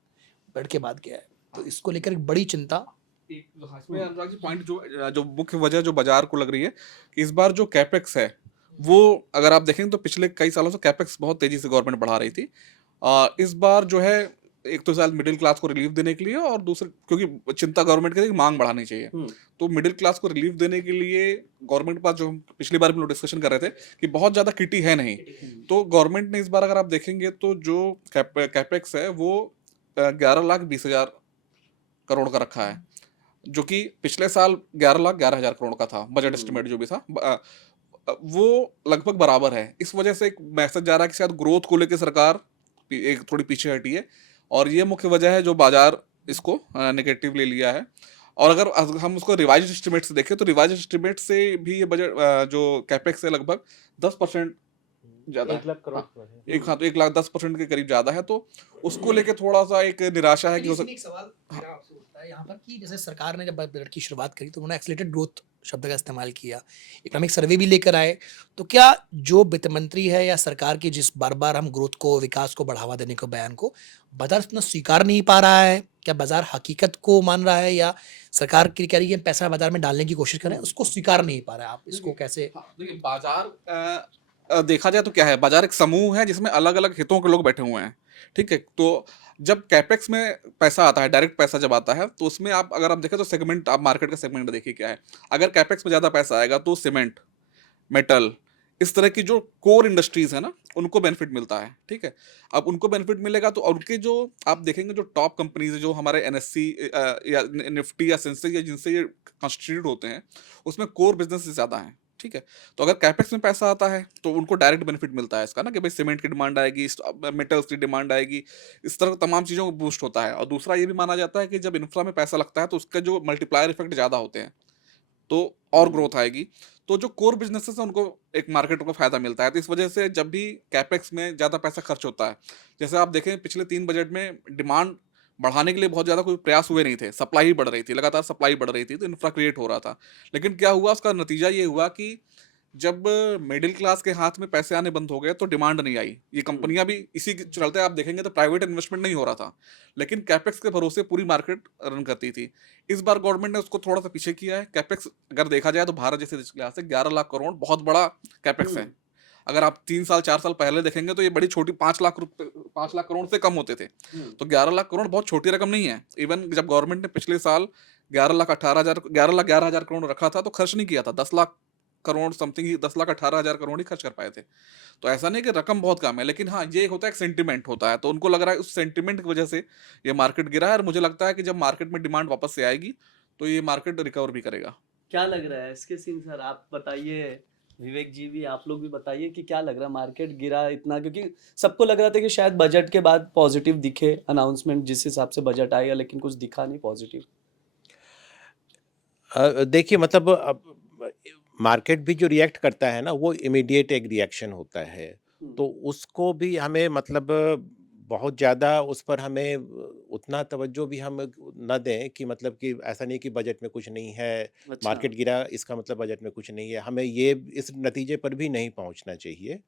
बढ़ के बाद गया है। तो इसको लेकर एक बड़ी चिंता। इसमें अनुराग जी पॉइंट जो मुख्य वजह जो बाजार को लग रही है कि इस बार जो कैपेक्स है वो अगर आप देखें तो पिछले कई सालों से कैपेक्स बहुत तेजी से गवर्नमेंट बढ़ा रही थी। इस बार जो है एक तो शायद मिडिल क्लास को रिलीफ देने के लिए, और दूसरे क्योंकि चिंता गवर्नमेंट की मांग बढ़ानी चाहिए, तो मिडिल क्लास को रिलीफ देने के लिए गवर्नमेंट के पास, जो हम पिछली बार भी लोग डिस्कशन कर रहे थे कि बहुत ज़्यादा किटी है नहीं, तो गवर्नमेंट ने इस बार अगर आप देखेंगे तो जो कैपेक्स है वो 11,20,000 करोड़ का रखा है, जो कि पिछले साल 11,11,000 करोड़ का था, बजट एस्टिमेट जो भी था, वो लगभग बराबर है। इस वजह से एक मैसेज जा रहा है कि शायद ग्रोथ को लेकर सरकार एक थोड़ी पीछे हटी है, और ये मुख्य वजह है जो बाजार इसको नेगेटिव ले लिया है। और अगर हम उसको रिवाइज एस्टिमेट से देखें तो रिवाइज एस्टिमेट से भी ये बजट जो कैपेक्स है लगभग 10% ज्यादा है। 1,00,000 करोड़ हाँ, तो 1,10% के करीब ज्यादा है, तो उसको लेके थोड़ा सा एक निराशा है कि हो लेकिन एक सवाल मेरा आपसे उठता है यहाँ पर कि जैसे सरकार ने जब बजट की शुरुआत करी तो उन्होंने एक्सीलरेटेड ग्रोथ शब्द का इस्तेमाल किया, इकोनॉमिक सर्वे भी लेकर आए, तो क्या जो वित्त मंत्री है या सरकार की जिस बार बार हम ग्रोथ को, विकास को बढ़ावा देने को बयान को बाजार उतना स्वीकार नहीं पा रहा है? क्या बाजार हकीकत को मान रहा है, या सरकार की कह रही है पैसा बाजार में डालने की कोशिश करें, उसको स्वीकार नहीं पा रहा है? आप इसको कैसे? हाँ, देखिए बाजार देखा जाए तो क्या है, बाजार एक समूह है जिसमें अलग अलग हितों के लोग बैठे हुए हैं, ठीक है। तो जब कैपेक्स में पैसा आता है, डायरेक्ट पैसा जब आता है, तो उसमें आप अगर आप देखें तो सेगमेंट, आप मार्केट का सेगमेंट देखिए क्या है। अगर कैपेक्स में ज़्यादा पैसा आएगा तो सीमेंट, मेटल, इस तरह की जो कोर इंडस्ट्रीज है ना, उनको बेनिफिट मिलता है, ठीक है। अब उनको बेनिफिट मिलेगा तो उनके जो आप देखेंगे जो टॉप कंपनीज है जो हमारे एनएससी या निफ्टी या सेंसेक्स या जिनसे ये कॉन्स्टिट्यूट होते हैं, उसमें कोर बिजनेस ज़्यादा हैं, ठीक है। तो अगर कैपेक्स में पैसा आता है तो उनको डायरेक्ट बेनिफिट मिलता है इसका ना, कि भाई सीमेंट की डिमांड आएगी, मेटल्स की डिमांड आएगी, इस तरह तमाम चीज़ों को बूस्ट होता है। और दूसरा ये भी माना जाता है कि जब इंफ्रा में पैसा लगता है तो उसका जो मल्टीप्लायर इफेक्ट ज़्यादा होते हैं, तो और ग्रोथ आएगी। तो जो कोर बिजनेसेस है उनको एक मार्केट को फायदा मिलता है। तो इस वजह से जब भी कैपेक्स में ज़्यादा पैसा खर्च होता है, जैसे आप देखें पिछले 3 बजट में डिमांड बढ़ाने के लिए बहुत ज़्यादा कोई प्रयास हुए नहीं थे, सप्लाई ही बढ़ रही थी, लगातार सप्लाई बढ़ रही थी, तो इंफ्रा क्रिएट हो रहा था। लेकिन क्या हुआ, उसका नतीजा ये हुआ कि जब मिडिल क्लास के हाथ में पैसे आने बंद हो गए तो डिमांड नहीं आई। ये कंपनियां भी इसी के चलते आप देखेंगे तो प्राइवेट इन्वेस्टमेंट नहीं हो रहा था, लेकिन कैपेक्स के भरोसे पूरी मार्केट रन करती थी। इस बार गवर्नमेंट ने उसको थोड़ा सा पीछे किया है। कैपेक्स अगर देखा जाए तो भारत जैसे देश के लिहाज से 11 लाख करोड़ बहुत बड़ा कैपेक्स है। अगर आप 3 साल 4 साल पहले देखेंगे तो ये बड़ी छोटी 5 लाख करोड़ से कम होते थे। तो 11 लाख करोड़ बहुत छोटी रकम नहीं है। इवन जब गवर्नमेंट ने पिछले साल 11 लाख 18 हजार करोड़ रखा था तो खर्च नहीं किया था, 10 लाख करोड़ समथिंग ही, 10,18,000 करोड़ ही खर्च कर पाए थे। तो ऐसा नहीं कि रकम बहुत कम है, लेकिन हाँ ये होता है एक सेंटिमेंट होता है, तो उनको लग रहा है उस सेंटिमेंट की वजह से ये मार्केट गिरा है। और मुझे लगता है कि जब मार्केट में डिमांड वापस से आएगी तो ये मार्केट रिकवर भी करेगा। क्या लग रहा है इसके सीन सर, आप बताइए, विवेक जी भी, आप लोग भी बताइए कि क्या लग रहा है, मार्केट गिरा इतना क्योंकि सबको लग रहा था कि शायद बजट के बाद पॉजिटिव दिखे अनाउंसमेंट, जिस हिसाब से बजट आएगा, लेकिन कुछ दिखा नहीं पॉजिटिव। देखिए मतलब अब मार्केट भी जो रिएक्ट करता है ना वो इमीडिएट एक रिएक्शन होता है, तो उसको भी हमें मतलब बहुत ज़्यादा उस पर हमें उतना तवज्जो भी हम न दें कि मतलब कि ऐसा नहीं कि बजट में कुछ नहीं है, अच्छा। मार्केट गिरा इसका मतलब बजट में कुछ नहीं है, हमें ये इस नतीजे पर भी नहीं पहुंचना चाहिए।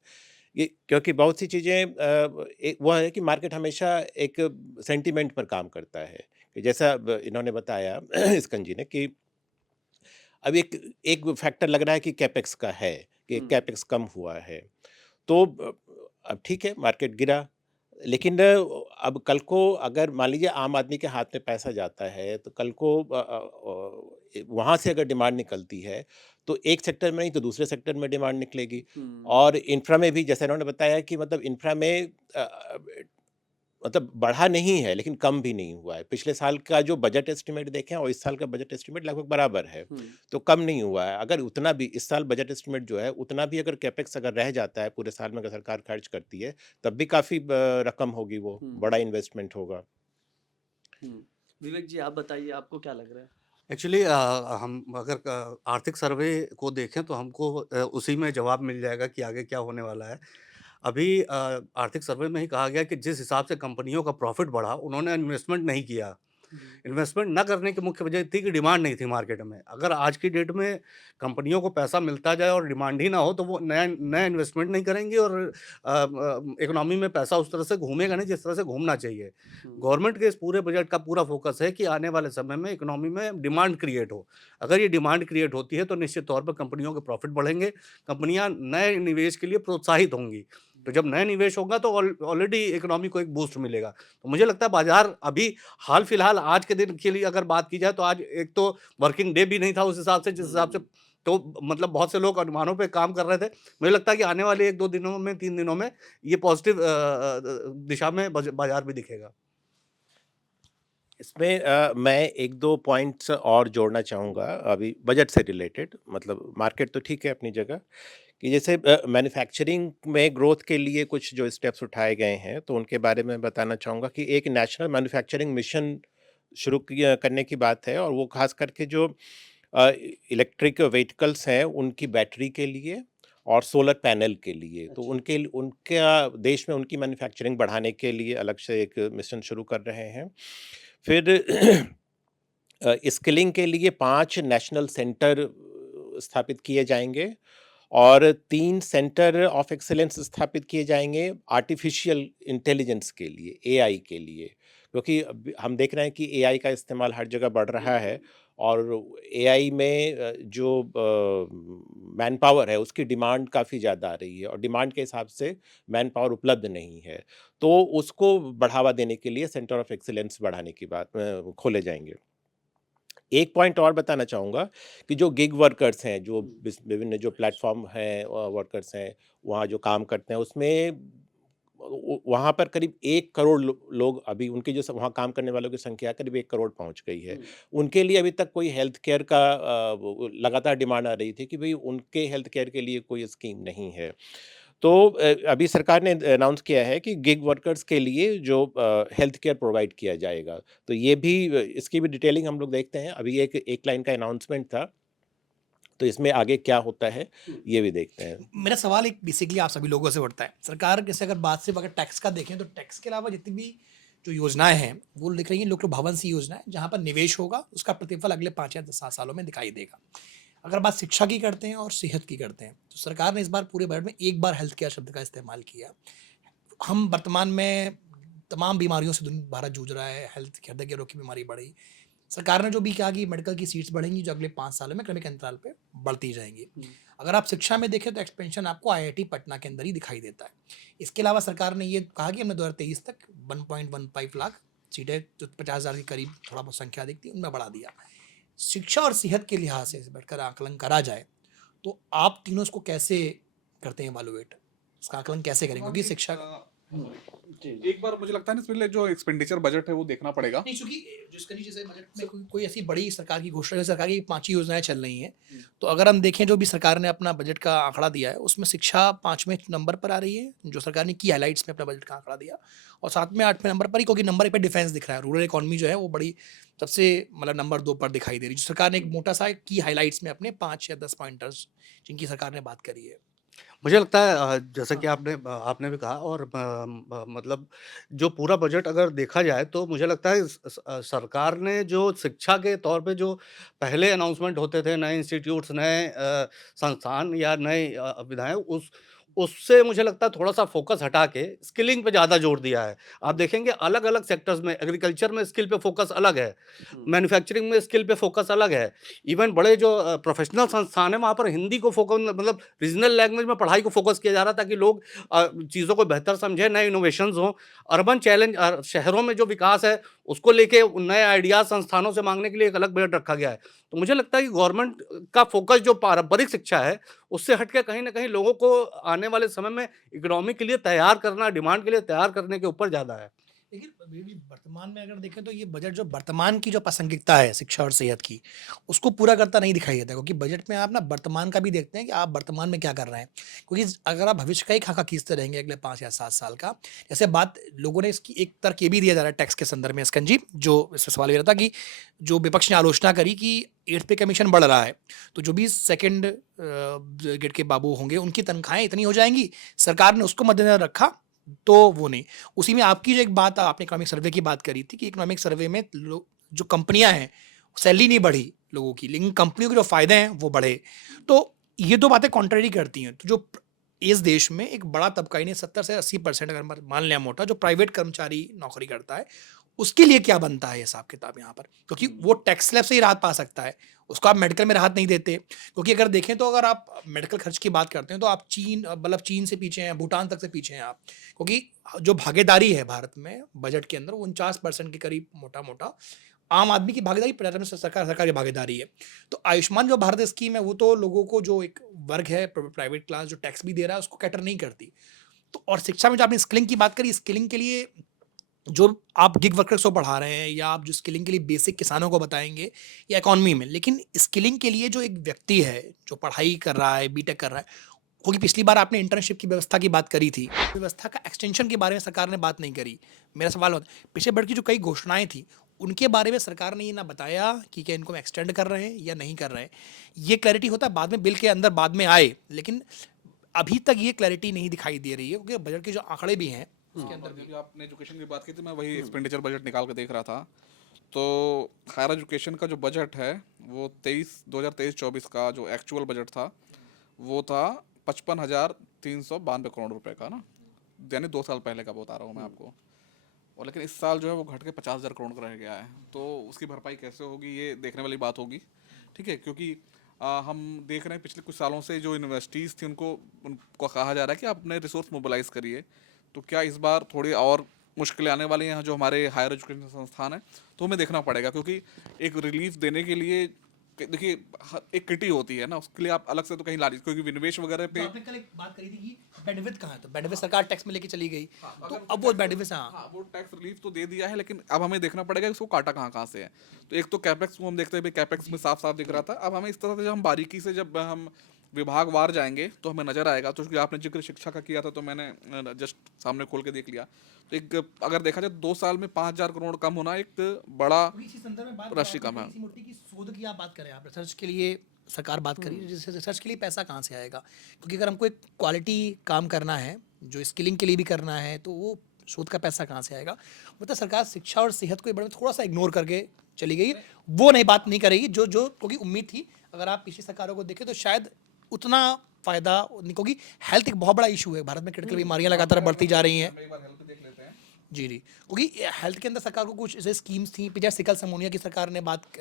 ये क्योंकि बहुत सी चीज़ें एक वो है कि मार्केट हमेशा एक सेंटिमेंट पर काम करता है, कि जैसा इन्होंने बताया इसकन जी ने कि अब एक एक फैक्टर लग रहा है कि कैपेक्स का है, कि कैपेक्स कम हुआ है, तो अब ठीक है मार्केट गिरा, लेकिन अब कल को अगर मान लीजिए आम आदमी के हाथ में पैसा जाता है तो कल को वहाँ से अगर डिमांड निकलती है तो एक सेक्टर में नहीं तो दूसरे सेक्टर में डिमांड निकलेगी। और इंफ्रा में भी जैसे इन्होंने बताया कि मतलब इंफ्रा में मतलब बढ़ा नहीं है लेकिन कम भी नहीं हुआ है। पिछले साल का जो बजट एस्टिमेट देखें और इस साल का बजट एस्टिमेट लगभग बराबर है, तो कम नहीं हुआ है। अगर उतना भी इस साल बजट एस्टिमेट जो है उतना भी अगर कैपेक्स अगर रह जाता है पूरे साल में, अगर सरकार खर्च करती है तब भी काफ़ी रकम होगी, वो बड़ा इन्वेस्टमेंट होगा। विवेक जी आप बताइए, आपको क्या लग रहा है? एक्चुअली हम अगर आर्थिक सर्वे को देखें तो हमको उसी में जवाब मिल जाएगा कि आगे क्या होने वाला है। अभी आर्थिक सर्वे में ही कहा गया कि जिस हिसाब से कंपनियों का प्रॉफिट बढ़ा, उन्होंने इन्वेस्टमेंट नहीं किया। इन्वेस्टमेंट ना करने की मुख्य वजह थी कि डिमांड नहीं थी मार्केट में। अगर आज की डेट में कंपनियों को पैसा मिलता जाए और डिमांड ही ना हो तो वो नया नया इन्वेस्टमेंट नहीं करेंगी और इकोनॉमी में पैसा उस तरह से घूमेगा नहीं जिस तरह से घूमना चाहिए। गवर्नमेंट के इस पूरे बजट का पूरा फोकस है कि आने वाले समय में इकोनॉमी में डिमांड क्रिएट हो। अगर ये डिमांड क्रिएट होती है तो निश्चित तौर पर कंपनियों के प्रॉफिट बढ़ेंगे, कंपनियां नए निवेश के लिए प्रोत्साहित होंगी। तो जब नया निवेश होगा तो ऑलरेडी इकोनॉमी को एक बूस्ट मिलेगा। तो मुझे लगता है बाजार अभी हाल फिलहाल आज के दिन के लिए अगर बात की जाए तो आज एक तो वर्किंग डे भी नहीं था उस हिसाब से जिस हिसाब से, तो मतलब बहुत से लोग अनुमानों पे काम कर रहे थे। मुझे लगता है कि आने वाले 1-2 दिनों में 3 दिनों में ये पॉजिटिव दिशा में बाजार भी दिखेगा। इसमें मैं एक दो पॉइंट्स और जोड़ना चाहूँगा अभी बजट से रिलेटेड। मतलब मार्केट तो ठीक है अपनी जगह, कि जैसे मैन्युफैक्चरिंग में ग्रोथ के लिए कुछ जो स्टेप्स उठाए गए हैं, तो उनके बारे में बताना चाहूँगा कि एक नेशनल मैन्युफैक्चरिंग मिशन शुरू किया करने की बात है, और वो खास करके जो इलेक्ट्रिक व्हीकल्स हैं उनकी बैटरी के लिए और सोलर पैनल के लिए, तो उनके उनका देश में उनकी मैन्युफैक्चरिंग बढ़ाने के लिए अलग से एक मिशन शुरू कर रहे हैं। फिर स्किलिंग के लिए 5 नेशनल सेंटर स्थापित किए जाएँगे, और 3 सेंटर ऑफ एक्सीलेंस स्थापित किए जाएँगे आर्टिफ़िशियल इंटेलिजेंस के लिए, एआई के लिए। क्योंकि अब हम देख रहे हैं कि एआई का इस्तेमाल हर जगह बढ़ रहा है, और एआई में जो मैन पावर है उसकी डिमांड काफ़ी ज़्यादा आ रही है, और डिमांड के हिसाब से मैन पावर उपलब्ध नहीं है। तो उसको बढ़ावा देने के लिए सेंटर ऑफ एक्सीलेंस बढ़ाने की बात खोले जाएँगे। एक पॉइंट और बताना चाहूँगा कि जो गिग वर्कर्स हैं, जो विभिन्न जो प्लेटफ़ॉर्म हैं वर्कर्स हैं, वहाँ जो काम करते हैं, उसमें वहाँ पर करीब 1 करोड़ लोग अभी उनकी जो वहाँ काम करने वालों की संख्या करीब 1 करोड़ पहुँच गई है। उनके लिए अभी तक कोई हेल्थ केयर का लगातार डिमांड आ रही थी कि भई उनके हेल्थ केयर के लिए कोई स्कीम नहीं है। तो अभी सरकार ने अनाउंस किया है कि गिग वर्कर्स के लिए जो हेल्थ केयर प्रोवाइड किया जाएगा। तो ये भी इसकी भी डिटेलिंग हम लोग देखते हैं। अभी एक लाइन का अनाउंसमेंट था, तो इसमें आगे क्या होता है, ये भी देखते हैं। मेरा सवाल एक बेसिकली आप सभी लोगों से उठता है। सरकार जैसे अगर बात सिर्फ अगर टैक्स का देखें तो टैक्स के अलावा जितनी भी जो योजनाएं हैं वो लिख रही हैं लोक भवन सी योजना है जहाँ पर निवेश होगा उसका प्रतिफल अगले 5 या 7 सालों में दिखाई देगा। अगर बात शिक्षा की करते हैं और सेहत की करते हैं तो सरकार ने इस बार पूरे बजट में एक बार हेल्थ केयर शब्द का इस्तेमाल किया। हम वर्तमान में तमाम बीमारियों से भारत जूझ रहा है, हेल्थ हृदय के रोग की बीमारी बढ़ी। सरकार ने जो भी कहा कि मेडिकल की सीट्स बढ़ेंगी जो अगले 5 सालों में क्रमिक अंतराल पे बढ़ती जाएंगी। अगर आप शिक्षा में देखें तो एक्सपेंशन आपको आईआईटी पटना के अंदर ही दिखाई देता है। इसके अलावा सरकार ने ये कहा कि हमने 2023 तक 1.15 लाख सीटें जो 50,000 के करीब थोड़ा बहुत संख्या दिखती उनमें बढ़ा दिया। शिक्षा और सेहत के लिहाज से बैठकर आकलन करा जाए तो आप तीनों इसको कैसे करते हैं इवैल्यूएट, इसका आकलन कैसे करेंगे? क्योंकि शिक्षा एक बार मुझे लगता है ना इसमें जो एक्सपेंडिचर बजट है वो देखना पड़ेगा। नहीं, चूंकि जिसका नहीं जैसे बजट में कोई ऐसी बड़ी सरकार की घोषणा, सरकार की 5 ही योजनाएं चल रही हैं, तो अगर हम देखें जो भी सरकार ने अपना बजट का आंकड़ा दिया है उसमें शिक्षा 5वें नंबर पर आ रही है जो सरकार ने की हाइलाइट्स में अपना बजट का आंकड़ा दिया, और 7वें 8वें नंबर पर ही, क्योंकि नंबर 1 पे डिफेंस दिख रहा है, रूरल इकोनॉमी जो है वो बड़ी सबसे मतलब नंबर 2 पर दिखाई दे रही है, जो सरकार ने एक मोटा सा की हाइलाइट्स में अपने 5 या 10 पॉइंटर्स जिनकी सरकार ने बात करी है। मुझे लगता है जैसा कि आपने भी कहा और मतलब जो पूरा बजट अगर देखा जाए तो मुझे लगता है सरकार ने जो शिक्षा के तौर पे जो पहले अनाउंसमेंट होते थे नए इंस्टीट्यूट्स नए संस्थान या नए विधाएं उससे मुझे लगता है थोड़ा सा फोकस हटा के स्किलिंग पे ज़्यादा जोर दिया है। आप देखेंगे अलग अलग सेक्टर्स में एग्रीकल्चर में स्किल पे फोकस अलग है, मैन्युफैक्चरिंग में स्किल पे फोकस अलग है, इवन बड़े जो प्रोफेशनल संस्थान है वहाँ पर हिंदी को फोकस मतलब रीजनल लैंग्वेज में पढ़ाई को फोकस किया जा रहा है ताकि लोग चीज़ों को बेहतर समझें, नए इनोवेशंस हों। अर्बन चैलेंज शहरों में जो विकास है उसको लेके नए आइडियाज संस्थानों से मांगने के लिए एक अलग बजट रखा गया है। तो मुझे लगता है कि गवर्नमेंट का फोकस जो पारंपरिक शिक्षा है उससे हटके कहीं ना कहीं लोगों को आने वाले समय में इकोनॉमी के लिए तैयार करना, डिमांड के लिए तैयार करने के ऊपर ज़्यादा है। लेकिन अभी भी वर्तमान में अगर देखें तो ये बजट जो वर्तमान की जो प्रासंगिकता है शिक्षा और सेहत की उसको पूरा करता नहीं दिखाई देता, क्योंकि बजट में आप ना वर्तमान का भी देखते हैं कि आप वर्तमान में क्या कर रहे हैं, क्योंकि अगर आप भविष्य का ही खाका खींचते रहेंगे अगले 5 या 7 साल का, जैसे बात लोगों ने इसकी एक तर्क ये भी दिया जा रहा है टैक्स के संदर्भ में स्कंजी जो इससे सवाल ये रहा था कि जो विपक्ष ने आलोचना करी कि 8th पे कमीशन बढ़ रहा है तो जो भी सेकंड ग्रेड के बाबू होंगे उनकी तनख्वाहें इतनी हो जाएंगी, सरकार ने उसको मद्देनजर रखा तो वो नहीं। उसी में आपकी जो एक बात आपने इकोनॉमिक सर्वे की बात करी थी कि इकोनॉमिक सर्वे में जो कंपनियां हैं सैलरी नहीं बढ़ी लोगों की, लेकिन कंपनियों के जो फायदे हैं वो बढ़े। तो ये दो बातें कॉन्ट्ररी करती हैं। तो जो इस देश में एक बड़ा तबका इन्हें 70 से 80% अगर मान लिया मोटा जो प्राइवेट कर्मचारी नौकरी करता है उसके लिए क्या बनता है हिसाब किताब यहाँ पर, क्योंकि वो टैक्स स्लैब से ही राहत पा सकता है, उसको आप मेडिकल में राहत नहीं देते। क्योंकि अगर देखें तो अगर आप मेडिकल खर्च की बात करते हैं तो आप चीन से पीछे हैं, भूटान तक से पीछे हैं आप, क्योंकि जो भागीदारी है भारत में बजट के अंदर 49% के करीब मोटा मोटा आम आदमी की भागीदारी, पर्यटन में सरकार की भागीदारी है। तो आयुष्मान जो भारत स्कीम है वो तो लोगों को जो एक वर्ग है प्राइवेट क्लास जो टैक्स भी दे रहा है उसको कैटर नहीं करती। तो और शिक्षा में जो आपने स्किलिंग की बात करी, स्किलिंग के लिए जो आप गिग वर्कर्स को पढ़ा रहे हैं या आप जो स्किलिंग के लिए बेसिक किसानों को बताएंगे या इकॉनमी में, लेकिन स्किलिंग के लिए जो एक व्यक्ति है जो पढ़ाई कर रहा है, बीटेक कर रहा है, क्योंकि पिछली बार आपने इंटर्नशिप की व्यवस्था की बात करी थी, व्यवस्था का एक्सटेंशन के बारे में सरकार ने बात नहीं करी। मेरा सवाल होता है, पिछले बजट की जो कई घोषणाएं थी उनके बारे में सरकार ने ये ना बताया कि क्या इनको एक्सटेंड कर रहे हैं या नहीं कर रहे हैं। ये क्लैरिटी होता है बाद में, बिल के अंदर बाद में आए, लेकिन अभी तक ये क्लैरिटी नहीं दिखाई दे रही है, क्योंकि बजट के जो आंकड़े भी हैं उसके अंदर भी। अभी आपने एजुकेशन की बात की थी, मैं वही एक्सपेंडिचर बजट निकाल के देख रहा था। तो हायर एजुकेशन का जो बजट है वो 2023-24 का जो एक्चुअल बजट था वो था 55,392 करोड़ रुपए का ना, यानी 2 साल पहले का बता रहा हूँ मैं आपको। और लेकिन इस साल जो है वो घट के 50,000 करोड़ का रह गया है। तो उसकी भरपाई कैसे होगी ये देखने वाली बात होगी, ठीक है, क्योंकि हम देख रहे हैं पिछले कुछ सालों से जो यूनिवर्सिटीज़ थी उनको कहा जा रहा है कि आप अपने रिसोर्स मोबिलाइज करिए। तो क्या इस बार थोड़ी और मुश्किलें आने वाली हैं जो हमारे हायर एजुकेशन संस्थान हैं, तो हमें देखना पड़ेगा, क्योंकि एक रिलीफ देने के लिए देखिए एक किटी होती है ना, उसके लिए आप अलग से तो कहीं ला, क्योंकि विनिवेश वगैरह पे आपने कल एक बात करी थी कि बैंडविड्थ कहाँ है, तो बैंडविड्थ सरकार टैक्स में लेके चली गई, तो अब वो बैंडविड्थ, हाँ वो टैक्स रिलीफ तो दे दिया है, लेकिन अब हमें देखना पड़ेगा कि उसको काटा कहाँ कहाँ से है। तो एक तो कैपेक्स को हम देखते हैं, कैपेक्स में साफ साफ दिख रहा था। अब हमें इस तरह से जब हम बारीकी से जब हम विभागवार जाएंगे तो हमें नजर आएगा। तो क्योंकि आपने जिक्र शिक्षा का किया था तो मैंने जस्ट सामने खोल के देख लिया। तो एक अगर देखा जाए 2 साल में 5,000 करोड़ कम होना एक बड़ा इसी संदर्भ में बात राशि कम है। इसी मुट्ठी की शोध की आप बात करें, आप रिसर्च के लिए सरकार बात करी, जैसे रिसर्च के लिए पैसा कहाँ से आएगा, क्योंकि अगर हमको एक क्वालिटी काम करना है, जो स्किलिंग के लिए भी करना है, तो वो शोध का पैसा कहाँ से आएगा। मतलब सरकार शिक्षा और सेहत को बड़े थोड़ा सा इग्नोर करके चली गई, वो नहीं बात नहीं करेगी जो जो क्योंकि उम्मीद थी। अगर आप पिछली सरकारों को देखें तो शायद उतना फायदा नहीं, क्योंकि हेल्थ एक बहुत बड़ा इशू है भारत में, क्रिटिकल बीमारियां लगातार बढ़ती जा रही हैं। जी जी, क्योंकि हेल्थ के अंदर सरकार को कुछ ऐसे स्कीम्स थी, जैसे सिकल सैनिमिया की सरकार ने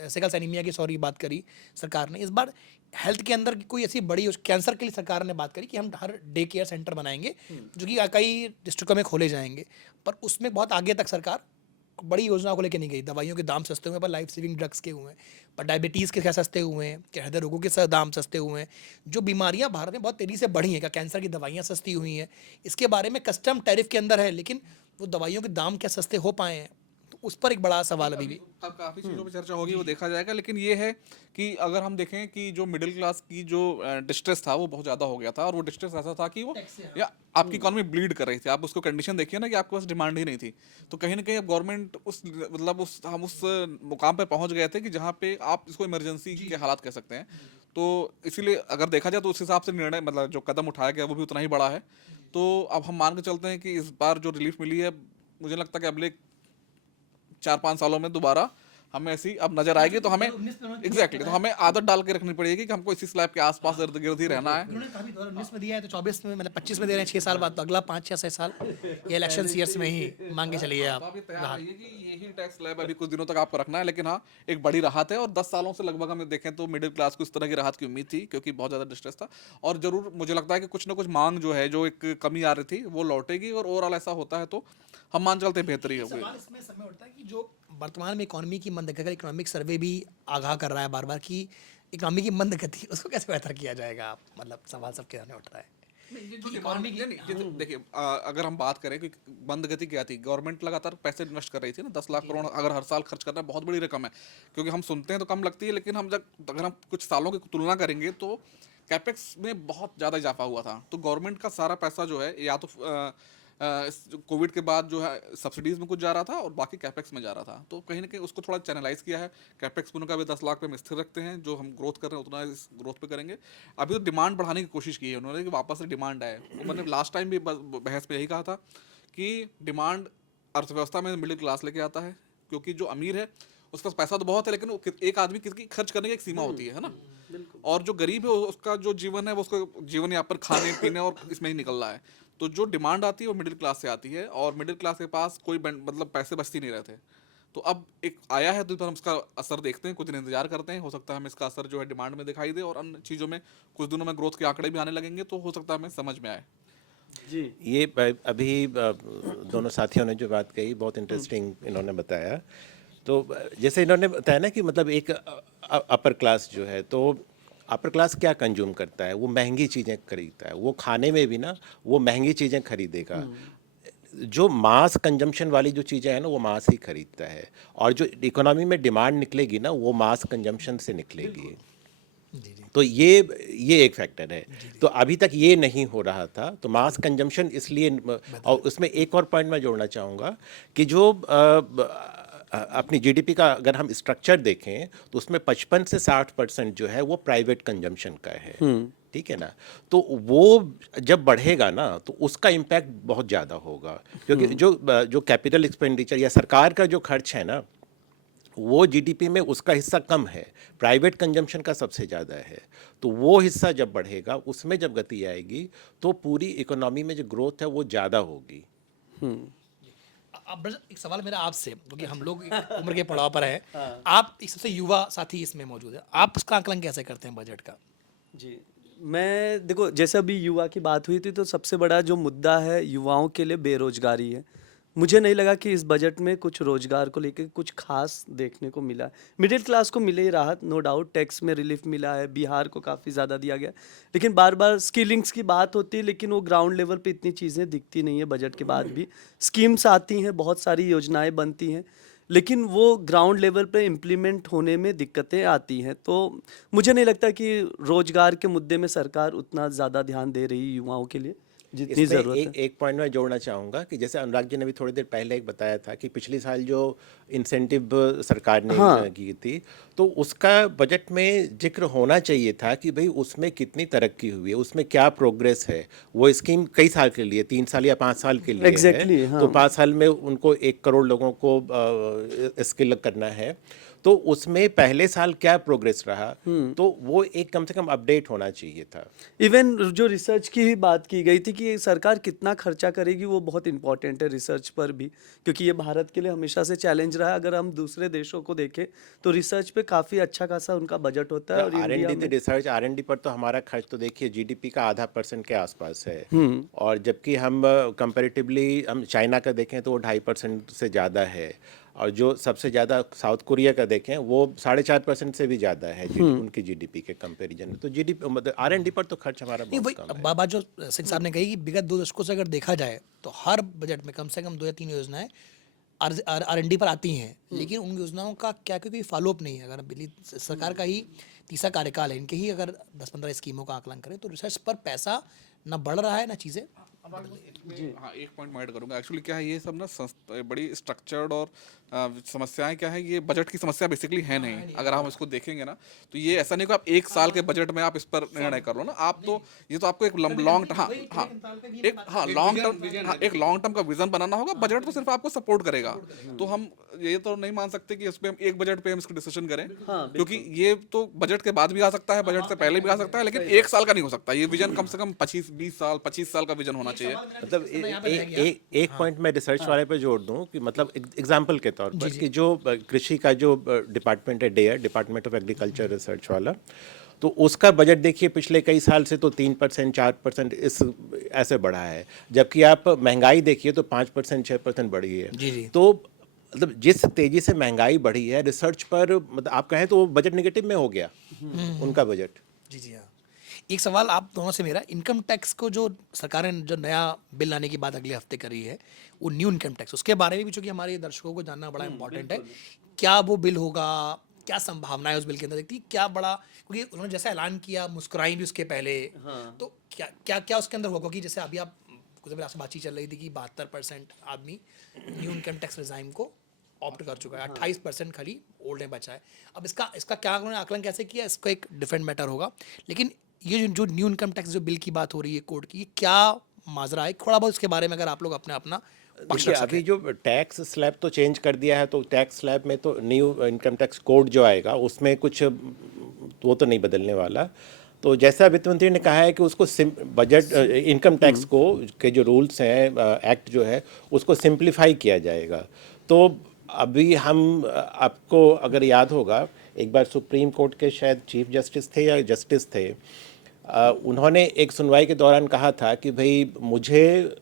सिकल सैनिमिया की बात करी सरकार ने। इस बार हेल्थ के अंदर कोई ऐसी बड़ी, कैंसर के लिए सरकार ने बात करी कि हम हर डे केयर सेंटर बनाएंगे जो कि कई डिस्ट्रिक्टों में खोले जाएंगे, पर उसमें बहुत आगे तक सरकार बड़ी योजना को लेकर नहीं गई। दवाइयों के दाम सस्ते हुए, पर लाइफ सेविंग ड्रग्स के हुए हैं, पर डायबिटीज़ के क्या सस्ते हुए हैं, क्या हृदय रोगों के दाम सस्ते हुए हैं। जो बीमारियां भारत में बहुत तेज़ी से बढ़ी हैं, क्या कैंसर की दवाइयां सस्ती हुई हैं, इसके बारे में कस्टम टैरिफ के अंदर है, लेकिन वो दवाइयों के दाम क्या सस्ते हो पाए हैं, तो उस पर एक बड़ा सवाल अभी भी। अब काफ़ी चीज़ों पे चर्चा होगी, वो देखा जाएगा। लेकिन ये है कि अगर हम देखें कि जो मिडिल क्लास की जो डिस्ट्रेस था वो बहुत ज़्यादा हो गया था, और वो डिस्ट्रेस ऐसा था कि वो या आपकी इकॉनमी ब्लीड कर रही थी। आप उसको कंडीशन देखिए ना कि आपके पास डिमांड ही नहीं थी। तो कहीं ना कहीं अब गवर्नमेंट हम उस मुकाम पे पहुंच गए थे कि जहाँ पे आप इसको इमरजेंसी के हालात कह सकते हैं। तो इसीलिए अगर देखा जाए तो उस हिसाब से निर्णय, मतलब जो कदम उठाया गया वो भी उतना ही बड़ा है। तो अब हम मान के चलते हैं कि इस बार जो रिलीफ मिली है, मुझे लगता है कि अगले 4-5 सालों में दोबारा हमें ऐसी अब नजर आएगी। तो हमें एग्जैक्टली तो हमें आदत डाल के रखनी पड़ेगी कि हमको इसी स्लैब के आसपास इर्द गिर्द ही रहना है। उन्होंने कहा भी 2019 में दिया है, तो 24 में, मतलब 25 में दे रहे हैं, 6 साल बाद, तो अगला 5-6 साल ये इलेक्शन ईयर्स में ही मांग के चलिए आप। अभी तैयार रहिए कि यही टैक्स स्लैब अभी कुछ दिनों तक आपको रखना है। लेकिन हाँ, एक बड़ी राहत है, और 10 सालों से लगभग हमें देखें तो मिडिल क्लास को इस तरह की राहत की उम्मीद थी, क्योंकि बहुत ज़्यादा डिस्ट्रेस था। और जरूर मुझे लगता है कि कुछ ना कुछ मांग जो है, जो एक कमी आ रही थी, वो लौटेगी। और ओवरऑल ऐसा होता है तो हम मान चलते हैं बेहतरी होगी। सवाल इसमें समय उठता है कि जो वर्तमान में इकोनॉमी की मंदगति का इकोनॉमिक सर्वे भी आगाह कर रहा है बार बार कि इकोनॉमी की मंदगति, उसको कैसे बेहतर किया जाएगा। आप मतलब सवाल सबके सामने उठ रहा है। इकोनॉमी की देखिए, अगर हम बात करें कि मंद गति क्या थी, गवर्नमेंट लगातार पैसे इन्वेस्ट कर रही थी ना, 10 लाख करोड़ अगर हर साल खर्च करना बहुत बड़ी रकम है। क्योंकि हम सुनते हैं तो कम लगती है, लेकिन हम अगर हम कुछ सालों की तुलना करेंगे तो कैपेक्स में बहुत ज़्यादा इजाफा हुआ था। तो गवर्नमेंट का सारा पैसा जो है, या तो कोविड के बाद जो है सब्सिडीज़ में कुछ जा रहा था, और बाकी कैपेक्स में जा रहा था। तो कहीं ना कहीं उसको थोड़ा चैनलाइज किया है। कैपेक्स में उनका भी 10 लाख पे हम स्थिर रखते हैं, जो हम ग्रोथ कर रहे हैं उतना इस ग्रोथ पे करेंगे। अभी तो डिमांड बढ़ाने की कोशिश की है उन्होंने कि वापस से डिमांड आए। मैंने लास्ट टाइम भी बहस में यही कहा था कि डिमांड अर्थव्यवस्था में मिडिल क्लास लेके आता है, क्योंकि जो अमीर है उसके पास पैसा तो बहुत है, लेकिन एक आदमी किसकी खर्च करने की एक सीमा होती है ना। और जो गरीब है उसका जो जीवन है, वो उसका जीवन यापन खाने पीने और इसमें ही निकल रहा है। तो जो डिमांड आती है वो मिडिल क्लास से आती है, और मिडिल क्लास के पास कोई मतलब पैसे बचती नहीं रहते। तो अब एक आया है, तो इस पर हम इसका असर देखते हैं, कुछ दिन इंतजार करते हैं। हो सकता है हमें इसका असर जो है डिमांड में दिखाई दे, और अन्य चीज़ों में कुछ दिनों में ग्रोथ के आंकड़े भी आने लगेंगे, तो हो सकता है हमें समझ में आए। जी, ये अभी दोनों साथियों ने जो बात कही बहुत इंटरेस्टिंग इन्होंने बताया। तो जैसे इन्होंने बताया ना कि मतलब एक अपर क्लास जो है, तो अपर क्लास क्या कंज्यूम करता है, वो महंगी चीज़ें खरीदता है। वो खाने में भी ना वो महंगी चीज़ें खरीदेगा। जो मास कंजम्पशन वाली जो चीज़ें हैं ना वो मास ही खरीदता है, और जो इकोनॉमी में डिमांड निकलेगी ना वो मास कंजम्पशन से निकलेगी। तो ये एक फैक्टर है। तो अभी तक ये नहीं हो रहा था, तो मास कंजम्पशन इसलिए और उसमें एक और पॉइंट मैं जोड़ना चाहूँगा कि जो अपनी जीडीपी का अगर हम स्ट्रक्चर देखें तो उसमें 55 से 60% जो है वो प्राइवेट कंजम्पशन का है, ठीक है ना। तो वो जब बढ़ेगा ना तो उसका इम्पैक्ट बहुत ज़्यादा होगा, क्योंकि जो कैपिटल एक्सपेंडिचर या सरकार का जो खर्च है ना वो जीडीपी में उसका हिस्सा कम है, प्राइवेट कंजम्पशन का सबसे ज़्यादा है। तो वो हिस्सा जब बढ़ेगा, उसमें जब गति आएगी तो पूरी इकोनॉमी में जो ग्रोथ है वो ज़्यादा होगी। अब ब्रदर, एक सवाल मेरा आपसे, क्योंकि हम लोग एक उम्र के पड़ाव पर हैं, आप एक सबसे युवा साथी इसमें मौजूद है, आप उसका आकलन कैसे करते हैं बजट का? जी, मैं देखो जैसे अभी युवा की बात हुई थी तो सबसे बड़ा जो मुद्दा है युवाओं के लिए बेरोजगारी है। मुझे नहीं लगा कि इस बजट में कुछ रोजगार को लेके कुछ खास देखने को मिला है। मिडिल क्लास को मिले ही राहत, नो डाउट, टैक्स में रिलीफ मिला है, बिहार को काफ़ी ज़्यादा दिया गया है। लेकिन बार बार स्किलिंग्स की बात होती है, लेकिन वो ग्राउंड लेवल पे इतनी चीज़ें दिखती नहीं है बजट के बाद भी। स्कीम्स आती हैं, बहुत सारी योजनाएं बनती हैं, लेकिन वो ग्राउंड लेवल पे इम्प्लीमेंट होने में दिक्कतें आती हैं। तो मुझे नहीं लगता कि रोजगार के मुद्दे में सरकार उतना ज़्यादा ध्यान दे रही है युवाओं के लिए जितनी इसमें ज़रूरत है। एक पॉइंट मैं जोड़ना चाहूँगा कि जैसे अनुराग जी ने भी थोड़ी देर पहले एक बताया था कि पिछली साल जो इंसेंटिव सरकार ने की थी, तो उसका बजट में जिक्र होना चाहिए था कि भाई उसमें कितनी तरक्की हुई है, उसमें क्या प्रोग्रेस है। वो स्कीम कई साल के लिए, 3 साल या 5 साल के लिए Exactly, है, हाँ। तो 5 साल में उनको 1 करोड़ लोगों को स्किल करना है। तो उसमें पहले साल क्या प्रोग्रेस रहा, तो वो एक कम से कम अपडेट होना चाहिए था। इवन जो रिसर्च की ही बात की गई थी कि सरकार कितना खर्चा करेगी, वो बहुत इंपॉर्टेंट है रिसर्च पर भी, क्योंकि ये भारत के लिए हमेशा से चैलेंज रहा है। अगर हम दूसरे देशों को देखें तो रिसर्च पे काफ़ी अच्छा खासा उनका बजट होता है, और इंडिया R&D में रिसर्च R&D पर तो हमारा खर्च तो देखिए जीडीपी का 0.5% के आसपास है, और जबकि हम कंपैरेटिवली हम चाइना का देखें तो वो 2.5% से ज़्यादा है, और जो सबसे ज़्यादा साउथ कोरिया का देखें वो 4.5% से भी ज़्यादा है उनकी जीडीपी के कंपैरिजन में। तो जीडीपी मतलब R&D पर तो खर्च हमारा नहीं, बहुत वही कम है। बात जो सिंह साहब ने कही कि विगत 2 दशकों से अगर देखा जाए तो हर बजट में कम से कम 2 या 3 योजनाएं R&D पर आती हैं, लेकिन उन योजनाओं का क्या कोई फॉलोअप नहीं है। अगर दिल्ली सरकार का ही तीसरा कार्यकाल है, इनके ही अगर 10-15 स्कीमों का आकलन करें तो रिसर्च पर पैसा ना बढ़ रहा है ना चीज़ें। हाँ, एक पॉइंट मैं ऐड करूंगा। एक्चुअली क्या है, ये सब ना बड़ी स्ट्रक्चर्ड और समस्याएं क्या है, ये बजट की समस्या बेसिकली है नहीं। अगर हम इसको देखेंगे ना तो ये ऐसा नहीं कि आप एक साल के बजट में आप इस पर निर्णय कर लो ना, आप तो ये तो आपको एक लॉन्ग एक लॉन्ग टर्म का विजन बनाना होगा। बजट तो सिर्फ आपको सपोर्ट करेगा। तो हम ये तो नहीं मान सकते कि इस पे हम एक बजट पे हम इसको डिसीजन करें, क्योंकि ये तो बजट के बाद भी आ सकता है, बजट से पहले भी आ सकता है, लेकिन एक साल का नहीं हो सकता। ये विजन कम से कम 25 साल का विजन होना चाहिए। मतलब एक पॉइंट मैं रिसर्च वाले पे जोड़ दूं कि मतलब एग्जांपल के तौर पर कि जो कृषि का जो डिपार्टमेंट है, their department of agriculture research वाला, तो उसका बजट देखिए पिछले कई साल से तो 3% 4% इस ऐसे बढ़ा है, जबकि आप महंगाई देखिए तो 5% 6% बढ़ी है। जी, जी। तो मतलब जिस तेजी से महंगाई बढ़ी है, रिसर्च पर मतलब आप कहें तो बजट नेगेटिव में हो गया उनका बजट। जी, जी, हाँ। एक सवाल आप दोनों से मेरा, इनकम टैक्स को जो सरकार ने जो नया बिल लाने की बात अगले हफ्ते करी है, वो न्यू इनकम टैक्स, उसके बारे में भी चूंकि हमारे दर्शकों को जानना बड़ा इंपॉर्टेंट है। क्या वो बिल होगा, क्या संभावना है उस बिल के अंदर देखती है, क्या बड़ा, क्योंकि उन्होंने जैसा ऐलान किया मुस्कुराई भी उसके पहले, तो क्या क्या क्या उसके अंदर होगा? क्योंकि जैसे अभी आप कुछ देर आपसे बातचीत चल रही थी कि 72% आदमी न्यू इनकम टैक्स रिजाइम को ऑप्ट कर चुका है, 28% खाली ओल्ड में बचा है। अब इसका इसका क्या उन्होंने आकलन कैसे किया, इसका एक डिफरेंट मैटर होगा। लेकिन ये जो न्यू इनकम टैक्स जो बिल की बात हो रही है कोड की, ये क्या माजरा है, थोड़ा बहुत इसके बारे में अगर आप लोग अपना पक्ष देखिए रख अभी सकें। जो टैक्स स्लैब तो चेंज कर दिया है, तो टैक्स स्लैब में तो न्यू इनकम टैक्स कोड जो आएगा उसमें कुछ वो तो नहीं बदलने वाला। तो जैसा वित्त मंत्री ने कहा है कि उसको बजट इनकम टैक्स को के जो रूल्स हैं, एक्ट जो है उसको सिंप्लीफाई किया जाएगा। तो अभी हम आपको अगर याद होगा, एक बार सुप्रीम कोर्ट के शायद चीफ जस्टिस थे या जस्टिस थे, उन्होंने एक सुनवाई के दौरान कहा था कि भाई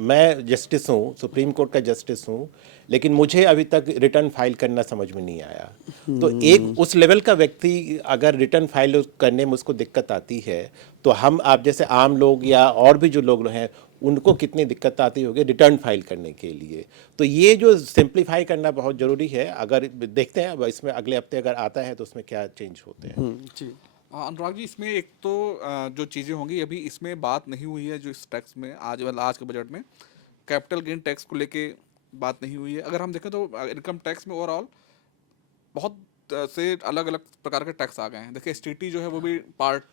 मैं जस्टिस हूँ, सुप्रीम कोर्ट का जस्टिस हूँ, लेकिन मुझे अभी तक रिटर्न फाइल करना समझ में नहीं आया। तो एक उस लेवल का व्यक्ति अगर रिटर्न फाइल करने में उसको दिक्कत आती है, तो हम आप जैसे आम लोग या और भी जो लोग हैं उनको कितनी दिक्कत आती होगी रिटर्न फाइल करने के लिए। तो ये जो सिंप्लीफाई करना बहुत ज़रूरी है। अगर देखते हैं अब इसमें अगले हफ्ते अगर आता है तो उसमें क्या चेंज होते हैं। जी। अनुराग जी, इसमें एक तो जो चीज़ें होंगी अभी इसमें बात नहीं हुई है, जो इस टैक्स में आज के बजट में कैपिटल गेन टैक्स को लेके बात नहीं हुई है। अगर हम देखें तो इनकम टैक्स में ओवरऑल बहुत से अलग अलग प्रकार के टैक्स आ गए हैं। देखिए एसटीटी जो है वो भी पार्ट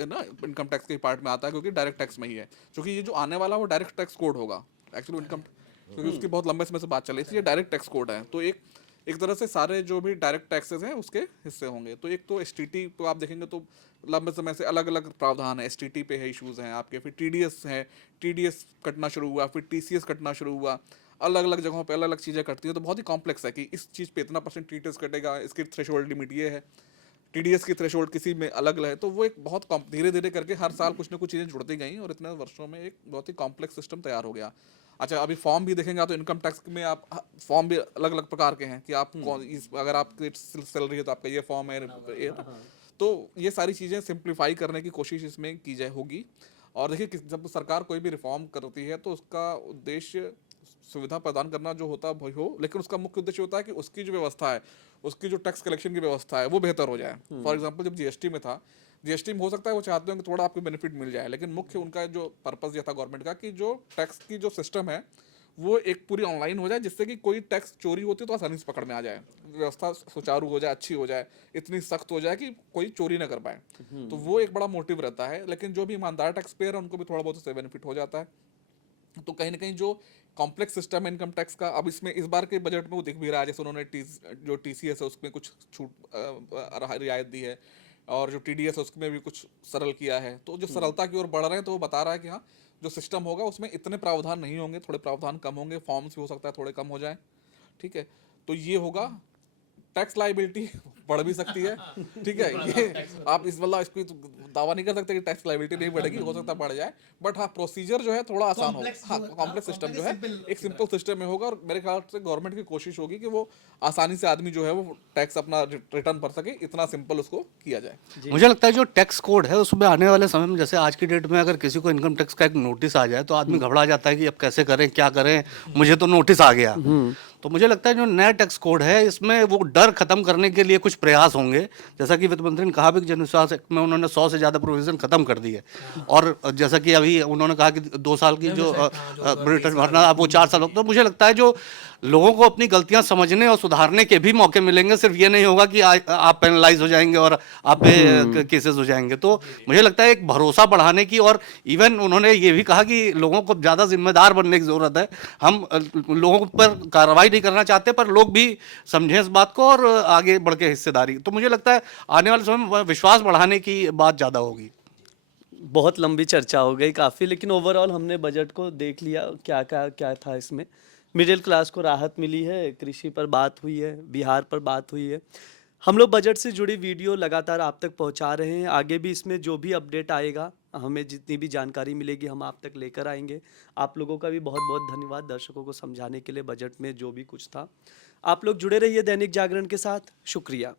ना इनकम टैक्स के पार्ट में आता है, क्योंकि डायरेक्ट टैक्स में ही है। क्योंकि ये जो आने वाला वो डायरेक्ट टैक्स कोड होगा एक्चुअली इनकम, क्योंकि उसकी बहुत लंबे समय से बात चल रही थी। ये डायरेक्ट टैक्स कोड है, तो एक तरह से सारे जो भी डायरेक्ट टैक्सेस हैं उसके हिस्से होंगे। तो एक तो एसटीटी को आप देखेंगे तो लंबे समय से अलग अलग प्रावधान है, एसटीटी पे है इश्यूज हैं आपके, फिर टीडीएस है, टीडीएस कटना शुरू हुआ, फिर टीसीएस कटना शुरू हुआ। अलग अलग जगहों पे अलग अलग चीज़ें कटती हैं, तो बहुत ही कॉम्प्लेक्स है कि इस चीज़ पे इतना % टीडीएस कटेगा, इसकी थ्रेशोल्ड लिमिट ये है, टीडीएस की थ्रेशोल्ड किसी में अलग है। तो वो एक बहुत धीरे धीरे करके हर साल कुछ ना कुछ चीज़ें जुड़ती गई और इतने वर्षों में एक बहुत ही कॉम्प्लेक्स सिस्टम तैयार हो गया। अच्छा, अभी फॉर्म भी देखेंगे तो इनकम टैक्स में आप फॉर्म भी अलग अलग प्रकार के हैं कि आप कौन अगर आपकी सैलरी है तो आपका ये फॉर्म है, ये ना। तो ये सारी चीज़ें सिंप्लीफाई करने की कोशिश इसमें की जाए होगी। और देखिए जब सरकार कोई भी रिफॉर्म करती है तो उसका उद्देश्य सुविधा प्रदान करना जो होता है हो, लेकिन उसका मुख्य उद्देश्य होता है कि उसकी जो व्यवस्था है, उसकी जो टैक्स कलेक्शन की व्यवस्था है वो बेहतर हो जाए। फॉर एग्जांपल जब जीएसटी में था, जीएसटी में हो सकता है वो चाहते हो कि थोड़ा आपको बेनिफिट मिल जाए, लेकिन मुख्य उनका जो पर्पस ये था गवर्नमेंट का कि जो टैक्स की जो सिस्टम है वो एक पूरी ऑनलाइन हो जाए, जिससे कि कोई टैक्स चोरी होती है तो आसानी से पकड़ में आ जाए, व्यवस्था सुचारू हो जाए, अच्छी हो जाए, इतनी सख्त हो जाए कि कोई चोरी ना कर पाए। तो वो एक बड़ा मोटिव रहता है। लेकिन जो भी ईमानदार टैक्स पेयर है उनको भी थोड़ा बहुत उससे बेनिफिट हो जाता है। तो कहीं ना कहीं जो कॉम्प्लेक्स सिस्टम है इनकम टैक्स का, अब इसमें इस बार के बजट में वो दिख भी रहा है। जैसे उन्होंने जो टीसीएस है उसमें कुछ छूट रियायत दी है, और जो टीडीएस है उसमें भी कुछ सरल किया है। तो जो सरलता की ओर बढ़ रहे हैं, तो वो बता रहा है कि हाँ जो सिस्टम होगा उसमें इतने प्रावधान नहीं होंगे, थोड़े प्रावधान कम होंगे, फॉर्म्स भी हो सकता है थोड़े कम हो जाए। ठीक है, तो ये होगा। टैक्स लाइबिलिटी बढ़ भी सकती है। ठीक है, ये आप इस वाला इसको तो दावा नहीं कर सकते कि टैक्स लाइबिलिटी नहीं बढ़ेगी, हो सकता है बढ़ जाए, बट हाँ प्रोसीजर जो है थोड़ा आसान होगा। हाँ, कॉम्प्लेक्स सिस्टम जो है एक सिंपल सिस्टम में होगा, और मेरे ख्याल से गवर्नमेंट की कोशिश होगी कि वो आसानी से आदमी जो है वो टैक्स अपना रिटर्न भर सके, इतना सिंपल उसको किया जाए। मुझे लगता है जो टैक्स कोड है उसमें आने वाले समय में, जैसे आज की डेट में अगर किसी को इनकम टैक्स का एक नोटिस आ जाए तो आदमी घबरा जाता है कि अब कैसे करें, क्या करें, मुझे तो नोटिस आ गया। तो मुझे लगता है जो नया टैक्स कोड है इसमें वो डर खत्म करने के लिए कुछ प्रयास होंगे। जैसा कि वित्त मंत्री ने कहा भी कि जनविश्वास एक्ट में उन्होंने 100 से ज़्यादा प्रोविजन खत्म कर दी है, और जैसा कि अभी उन्होंने कहा कि 2 साल की जो रिटर्न भरना अब वो 4 साल होगा। तो मुझे लगता है जो लोगों को अपनी गलतियां समझने और सुधारने के भी मौके मिलेंगे, सिर्फ ये नहीं होगा कि आप पेनलाइज हो जाएंगे और आप पे केसेस हो जाएंगे। तो मुझे लगता है एक भरोसा बढ़ाने की, और इवन उन्होंने ये भी कहा कि लोगों को ज़्यादा जिम्मेदार बनने की ज़रूरत है। हम लोगों पर कार्रवाई नहीं करना चाहते, पर लोग भी समझें इस बात को और आगे बढ़ के हिस्सेदारी। तो मुझे लगता है आने वाले समय में विश्वास बढ़ाने की बात ज़्यादा होगी। बहुत लंबी चर्चा हो गई काफ़ी, लेकिन ओवरऑल हमने बजट को देख लिया, क्या क्या क्या था इसमें। मिडिल क्लास को राहत मिली है, कृषि पर बात हुई है, बिहार पर बात हुई है। हम लोग बजट से जुड़ी वीडियो लगातार आप तक पहुंचा रहे हैं। आगे भी इसमें जो भी अपडेट आएगा, हमें जितनी भी जानकारी मिलेगी हम आप तक लेकर आएंगे। आप लोगों का भी बहुत बहुत धन्यवाद दर्शकों को समझाने के लिए बजट में जो भी कुछ था। आप लोग जुड़े रहिए दैनिक जागरण के साथ। शुक्रिया।